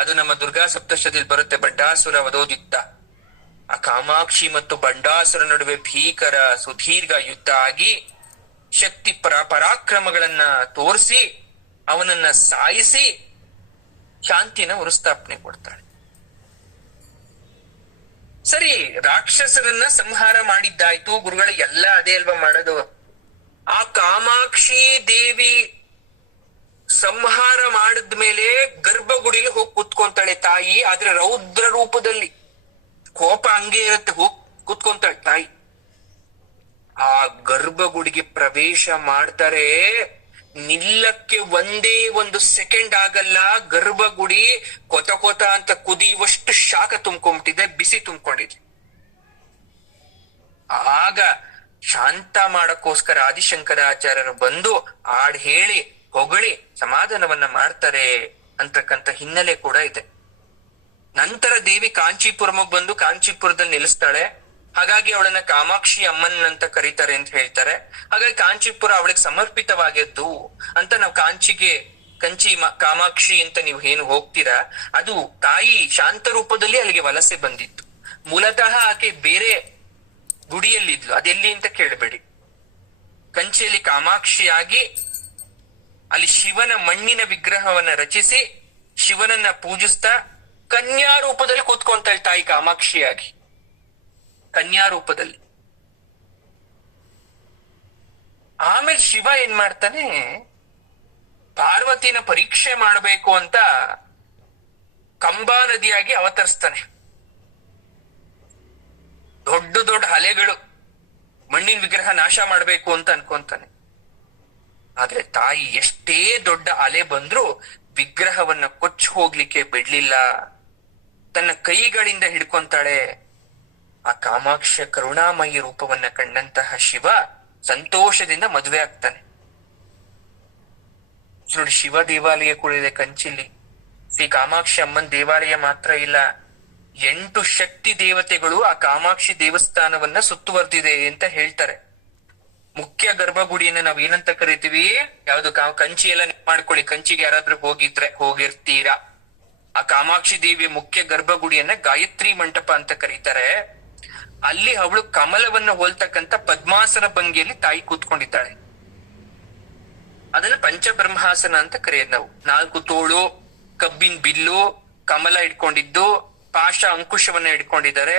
ಅದು ನಮ್ಮ ದುರ್ಗಾ ಸಪ್ತಶತಿಯಲ್ಲಿ ಬರುತ್ತೆ, ಬಂಡಾಸುರ ವಧೋಯುದ್ಧ. ಆ ಕಾಮಾಕ್ಷಿ ಮತ್ತು ಬಂಡಾಸುರ ನಡುವೆ ಭೀಕರ ಸುದೀರ್ಘ ಯುದ್ಧ ಆಗಿ ಶಕ್ತಿ ಪರಾಕ್ರಮಗಳನ್ನ ತೋರಿಸಿ ಅವನನ್ನ ಸಾಯಿಸಿ ಶಾಂತಿನ ಮರುಸ್ಥಾಪನೆ ಕೊಡ್ತಾಳೆ. ಸರಿ, ರಾಕ್ಷಸರನ್ನ ಸಂಹಾರ ಮಾಡಿದ್ದಾಯ್ತು, ಗುರುಗಳ ಎಲ್ಲ ಅದೇ ಅಲ್ವಾ ಮಾಡೋದು. ಆ ಕಾಮಾಕ್ಷಿ ದೇವಿ ಸಂಹಾರ ಮಾಡಿದ್ಮೇಲೆ ಗರ್ಭಗುಡಿಗೆ ಹೋಗಿ ಕುತ್ಕೊಂತಾಳೆ ತಾಯಿ. ಆದ್ರೆ ರೌದ್ರ ರೂಪದಲ್ಲಿ, ಕೋಪ ಹಂಗೆ ಇರುತ್ತೆ, ಹೋಗಿ ಕುತ್ಕೊಂತಾಳೆ ತಾಯಿ. ಆ ಗರ್ಭಗುಡಿಗೆ ಪ್ರವೇಶ ಮಾಡ್ತಾರೆ. ನಿಲ್ಲಕ್ಕೆ ಒಂದೇ ಒಂದು ಸೆಕೆಂಡ್ ಆಗಲ್ಲ. ಗರ್ಭಗುಡಿ ಕೊತ ಕೊತ ಅಂತ ಕುದಿಯುವಷ್ಟು ಶಾಖ ತುಂಬ್ಕೊಂಡ್ಬಿಟ್ಟಿದೆ, ಬಿಸಿ ತುಂಬಿಕೊಂಡಿದೆ. ಆಗ ಶಾಂತ ಮಾಡಕ್ಕೋಸ್ಕರ ಆದಿಶಂಕರಾಚಾರ್ಯರು ಬಂದು ಹಾಡ್ ಹೇಳಿ ಹೊಗಳಿ ಸಮಾಧಾನವನ್ನ ಮಾಡ್ತಾರೆ ಅಂತಕ್ಕಂಥ ಹಿನ್ನೆಲೆ ಕೂಡ ಇದೆ. ನಂತರ ದೇವಿ ಕಾಂಚೀಪುರಮಗ್ ಬಂದು ಕಾಂಚೀಪುರದಲ್ಲಿ ನಿಲ್ಲಿಸ್ತಾಳೆ. ಹಾಗಾಗಿ ಅವಳನ್ನ ಕಾಮಾಕ್ಷಿ ಅಮ್ಮನ್ ಅಂತ ಕರೀತಾರೆ ಅಂತ ಹೇಳ್ತಾರೆ. ಹಾಗಾಗಿ ಕಾಂಚೀಪುರ ಅವಳಿಗೆ ಸಮರ್ಪಿತವಾಗಿದ್ದು ಅಂತ ನಾವು ಕಂಚಿ ಕಾಮಾಕ್ಷಿ ಅಂತ ನೀವು ಏನು ಹೋಗ್ತೀರಾ, ಅದು ತಾಯಿ ಶಾಂತ ರೂಪದಲ್ಲಿ ಅಲ್ಲಿಗೆ ವಲಸೆ ಬಂದಿತ್ತು. ಮೂಲತಃ ಆಕೆ ಬೇರೆ ಗುಡಿಯಲ್ಲಿದ್ಲು, ಅದೆಲ್ಲಿ ಅಂತ ಕೇಳಬೇಡಿ. ಕಂಚಿಯಲ್ಲಿ ಕಾಮಾಕ್ಷಿಯಾಗಿ ಅಲ್ಲಿ ಶಿವನ ಮಣ್ಣಿನ ವಿಗ್ರಹವನ್ನ ರಚಿಸಿ ಶಿವನನ್ನ ಪೂಜಿಸ್ತಾ ಕನ್ಯಾ ರೂಪದಲ್ಲಿ ಕೂತ್ಕೊಂತಾಳೆ ತಾಯಿ ಕಾಮಾಕ್ಷಿಯಾಗಿ, ಕನ್ಯಾ ರೂಪದಲ್ಲಿ. ಆಮೇಲೆ ಶಿವ ಏನ್ ಮಾಡ್ತಾನೆ, ಪಾರ್ವತಿನ ಪರೀಕ್ಷೆ ಮಾಡಬೇಕು ಅಂತ ಕಂಬಾ ನದಿಯಾಗಿ ಅವತರಿಸ್ತಾನೆ. ದೊಡ್ಡ ದೊಡ್ಡ ಅಲೆಗಳು, ಮಣ್ಣಿನ ವಿಗ್ರಹ ನಾಶ ಮಾಡಬೇಕು ಅಂತ ಅನ್ಕೊಂತಾನೆ. ಆದ್ರೆ ತಾಯಿ ಎಷ್ಟೇ ದೊಡ್ಡ ಅಲೆ ಬಂದ್ರೂ ವಿಗ್ರಹವನ್ನ ಕೊಚ್ಚಿ ಹೋಗ್ಲಿಕ್ಕೆ ಬಿಡ್ಲಿಲ್ಲ. ತನ್ನ ಕೈಗಳಿಂದ ಹಿಡ್ಕೊಂತಾಳೆ. ಆ ಕಾಮಾಕ್ಷ ಕರುಣಾಮಯಿ ರೂಪವನ್ನ ಕಂಡಂತಹ ಶಿವ ಸಂತೋಷದಿಂದ ಮದುವೆ ಆಗ್ತಾನೆ. ನೋಡಿ, ಶಿವ ದೇವಾಲಯ ಕೂಡ ಇದೆ ಕಂಚಿಲಿ. ಶ್ರೀ ಕಾಮಾಕ್ಷಿ ಅಮ್ಮನ್ ದೇವಾಲಯ ಮಾತ್ರ ಇಲ್ಲ, 8 ಶಕ್ತಿ ದೇವತೆಗಳು ಆ ಕಾಮಾಕ್ಷಿ ದೇವಸ್ಥಾನವನ್ನ ಸುತ್ತುವರೆದಿದೆ ಅಂತ ಹೇಳ್ತಾರೆ. ಮುಖ್ಯ ಗರ್ಭಗುಡಿಯನ್ನ ನಾವ್ ಏನಂತ ಕರಿತೀವಿ, ಯಾವ್ದು ಕಂಚಿ ಎಲ್ಲ ಮಾಡ್ಕೊಳ್ಳಿ, ಕಂಚಿಗೆ ಯಾರಾದ್ರೂ ಹೋಗಿರ್ತೀರಾ. ಆ ಕಾಮಾಕ್ಷಿ ದೇವಿಯ ಮುಖ್ಯ ಗರ್ಭಗುಡಿಯನ್ನ ಗಾಯತ್ರಿ ಮಂಟಪ ಅಂತ ಕರೀತಾರೆ. ಅಲ್ಲಿ ಅವಳು ಕಮಲವನ್ನ ಹೋಲ್ತಕ್ಕಂಥ ಪದ್ಮಾಸನ ಭಂಗಿಯಲ್ಲಿ ತಾಯಿ ಕೂತ್ಕೊಂಡಿದ್ದಾಳೆ. ಅದನ್ನ ಪಂಚಬ್ರಹ್ಮಾಸನ ಅಂತ ಕರೆಯೋದು ನಾವು. 4 ತೋಳು, ಕಬ್ಬಿನ ಬಿಲ್ಲು, ಕಮಲ ಇಟ್ಕೊಂಡಿದ್ದು, ಪಾಶ ಅಂಕುಶವನ್ನ ಇಟ್ಕೊಂಡಿದ್ದಾರೆ.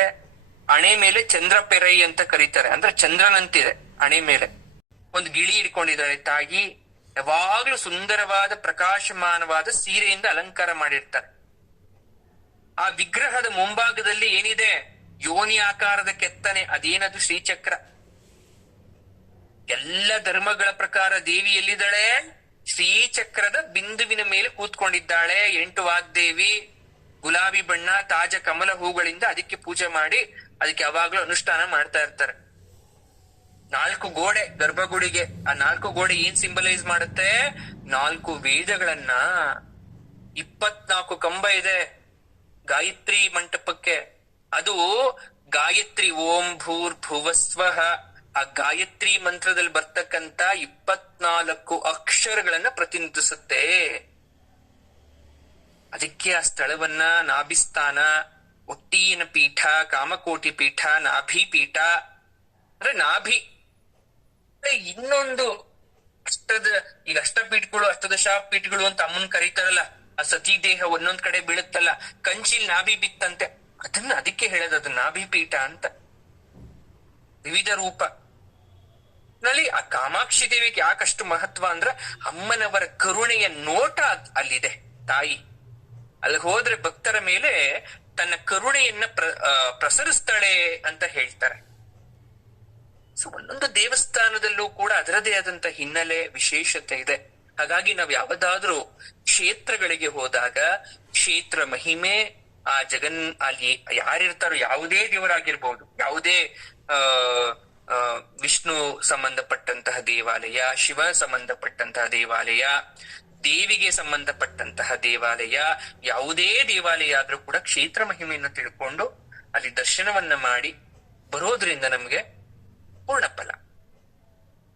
ಹಣೆ ಮೇಲೆ ಚಂದ್ರ ಪೆರೈ ಅಂತ ಕರೀತಾರೆ, ಅಂದ್ರೆ ಚಂದ್ರನಂತಿದೆ ಹಣೆ ಮೇಲೆ. ಒಂದು ಗಿಳಿ ಇಟ್ಕೊಂಡಿದ್ದಾಳೆ ತಾಯಿ. ಯಾವಾಗ್ಲೂ ಸುಂದರವಾದ ಪ್ರಕಾಶಮಾನವಾದ ಸೀರೆಯಿಂದ ಅಲಂಕಾರ ಮಾಡಿರ್ತಾರೆ. ಆ ವಿಗ್ರಹದ ಮುಂಭಾಗದಲ್ಲಿ ಏನಿದೆ, ಯೋನಿ ಆಕಾರದ ಕೆತ್ತನೆ, ಅದೇನದು ಶ್ರೀಚಕ್ರ. ಎಲ್ಲ ಧರ್ಮಗಳ ಪ್ರಕಾರ ದೇವಿ ಎಲ್ಲಿದ್ದಾಳೆ, ಶ್ರೀಚಕ್ರದ ಬಿಂದುವಿನ ಮೇಲೆ ಕೂತ್ಕೊಂಡಿದ್ದಾಳೆ. 8 ವಾಗ್ದೇವಿ, ಗುಲಾಬಿ ಬಣ್ಣ, ತಾಜ ಕಮಲ ಹೂಗಳಿಂದ ಅದಕ್ಕೆ ಪೂಜೆ ಮಾಡಿ ಅದಕ್ಕೆ ಯಾವಾಗ್ಲೂ ಅನುಷ್ಠಾನ ಮಾಡ್ತಾ ಇರ್ತಾರೆ. 4 ಗೋಡೆ ಗರ್ಭಗುಡಿಗೆ. ಆ 4 ಗೋಡೆ ಏನ್ ಸಿಂಬಲೈಸ್ ಮಾಡುತ್ತೆ, 4 ವೇದಗಳನ್ನ. 24 ಕಂಬ ಇದೆ ಗಾಯತ್ರಿ ಮಂಟಪಕ್ಕೆ. ಅದು ಗಾಯತ್ರಿ ಓಂ ಭೂರ್ ಭುವಸ್ವಹ, ಆ ಗಾಯತ್ರಿ ಮಂತ್ರದಲ್ಲಿ ಬರ್ತಕ್ಕಂತ 24 ಅಕ್ಷರಗಳನ್ನ ಪ್ರತಿನಿಧಿಸುತ್ತೆ. ಅದಕ್ಕೆ ಆ ಸ್ಥಳವನ್ನ ನಾಭಿಸ್ಥಾನ, ಒಟ್ಟೀನ ಪೀಠ, ಕಾಮಕೋಟಿ ಪೀಠ, ನಾಭಿ ಪೀಠ ಅಂದ್ರೆ ನಾಭಿ. ಇನ್ನೊಂದು ಈಗ ಅಷ್ಟಪೀಠಗಳು, ಅಷ್ಟದಶಾಪೀಠಗಳು ಅಂತ ಅಮ್ಮನ್ ಕರೀತಾರಲ್ಲ, ಆ ಸತಿ ದೇಹ ಒಂದೊಂದ್ ಕಡೆ ಬೀಳುತ್ತಲ್ಲ, ಕಂಚಿಲ್ ನಾಭಿ ಬಿತ್ತಂತೆ, ಅದಕ್ಕೆ ಹೇಳೋದು ಅದು ನಾಭಿ ಪೀಠ ಅಂತ. ವಿವಿಧ ರೂಪ ನಲ್ಲಿ ಆ ಕಾಮಾಕ್ಷಿ ದೇವಿಗೆ ಯಾಕಷ್ಟು ಮಹತ್ವ ಅಂದ್ರ, ಅಮ್ಮನವರ ಕರುಣೆಯ ನೋಟ ಅಲ್ಲಿದೆ. ತಾಯಿ ಅಲ್ಲಿ ಹೋದ್ರೆ ಭಕ್ತರ ಮೇಲೆ ತನ್ನ ಕರುಣೆಯನ್ನ ಪ್ರಸರಿಸ್ತಾಳೆ ಅಂತ ಹೇಳ್ತಾರೆ. ಸೊ ಒಂದೊಂದು ದೇವಸ್ಥಾನದಲ್ಲೂ ಕೂಡ ಅದರದೇ ಆದಂತ ಹಿನ್ನೆಲೆ, ವಿಶೇಷತೆ ಇದೆ. ಹಾಗಾಗಿ ನಾವ್ ಯಾವ್ದಾದ್ರೂ ಕ್ಷೇತ್ರಗಳಿಗೆ ಹೋದಾಗ ಕ್ಷೇತ್ರ ಮಹಿಮೆ, ಆ ಅಲ್ಲಿ ಯಾರಿರ್ತಾರೋ, ಯಾವುದೇ ದೇವರಾಗಿರ್ಬೋದು, ಯಾವುದೇ ಆ ವಿಷ್ಣು ಸಂಬಂಧಪಟ್ಟಂತಹ ದೇವಾಲಯ, ಶಿವ ಸಂಬಂಧಪಟ್ಟಂತಹ ದೇವಾಲಯ, ದೇವಿಗೆ ಸಂಬಂಧಪಟ್ಟಂತಹ ದೇವಾಲಯ, ಯಾವುದೇ ದೇವಾಲಯ ಆದ್ರೂ ಕೂಡ ಕ್ಷೇತ್ರ ಮಹಿಮೆಯನ್ನು ತಿಳ್ಕೊಂಡು ಅಲ್ಲಿ ದರ್ಶನವನ್ನ ಮಾಡಿ ಬರೋದ್ರಿಂದ ನಮ್ಗೆ ಪೂರ್ಣ ಫಲ.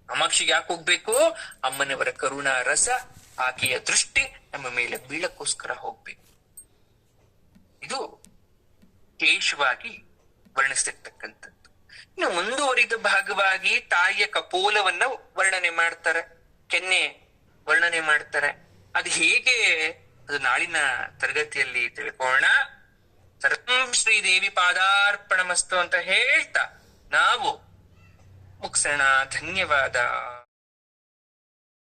ಕಾಮಾಕ್ಷಿಗೆ ಯಾಕೆ ಹೋಗ್ಬೇಕು? ಅಮ್ಮನವರ ಕರುಣಾ ರಸ, ಆಕೆಯ ದೃಷ್ಟಿ ನಮ್ಮ ಮೇಲೆ ಬೀಳಕ್ಕೋಸ್ಕರ ಹೋಗ್ಬೇಕು. ಇದು ವಿಶೇಷವಾಗಿ ವರ್ಣಿಸ್ತಿರ್ತಕ್ಕಂಥದ್ದು. ಇನ್ನು ಮುಂದುವರಿದ ಭಾಗವಾಗಿ ತಾಯಿಯ ಕಪೋಲವನ್ನ ವರ್ಣನೆ ಮಾಡ್ತಾರೆ, ಕೆನ್ನೆ ವರ್ಣನೆ ಮಾಡ್ತಾರೆ. ಅದು ಹೇಗೆ, ಅದು ನಾಳಿನ ತರಗತಿಯಲ್ಲಿ ತಿಳ್ಕೊಳ್ಳೋಣ. ಸರ್ವಂ ಶ್ರೀದೇವಿ ಪಾದಾರ್ಪಣಮಸ್ತು ಅಂತ ಹೇಳ್ತಾ ನಾವು ಮುಗಿಸೋಣ. ಧನ್ಯವಾದ.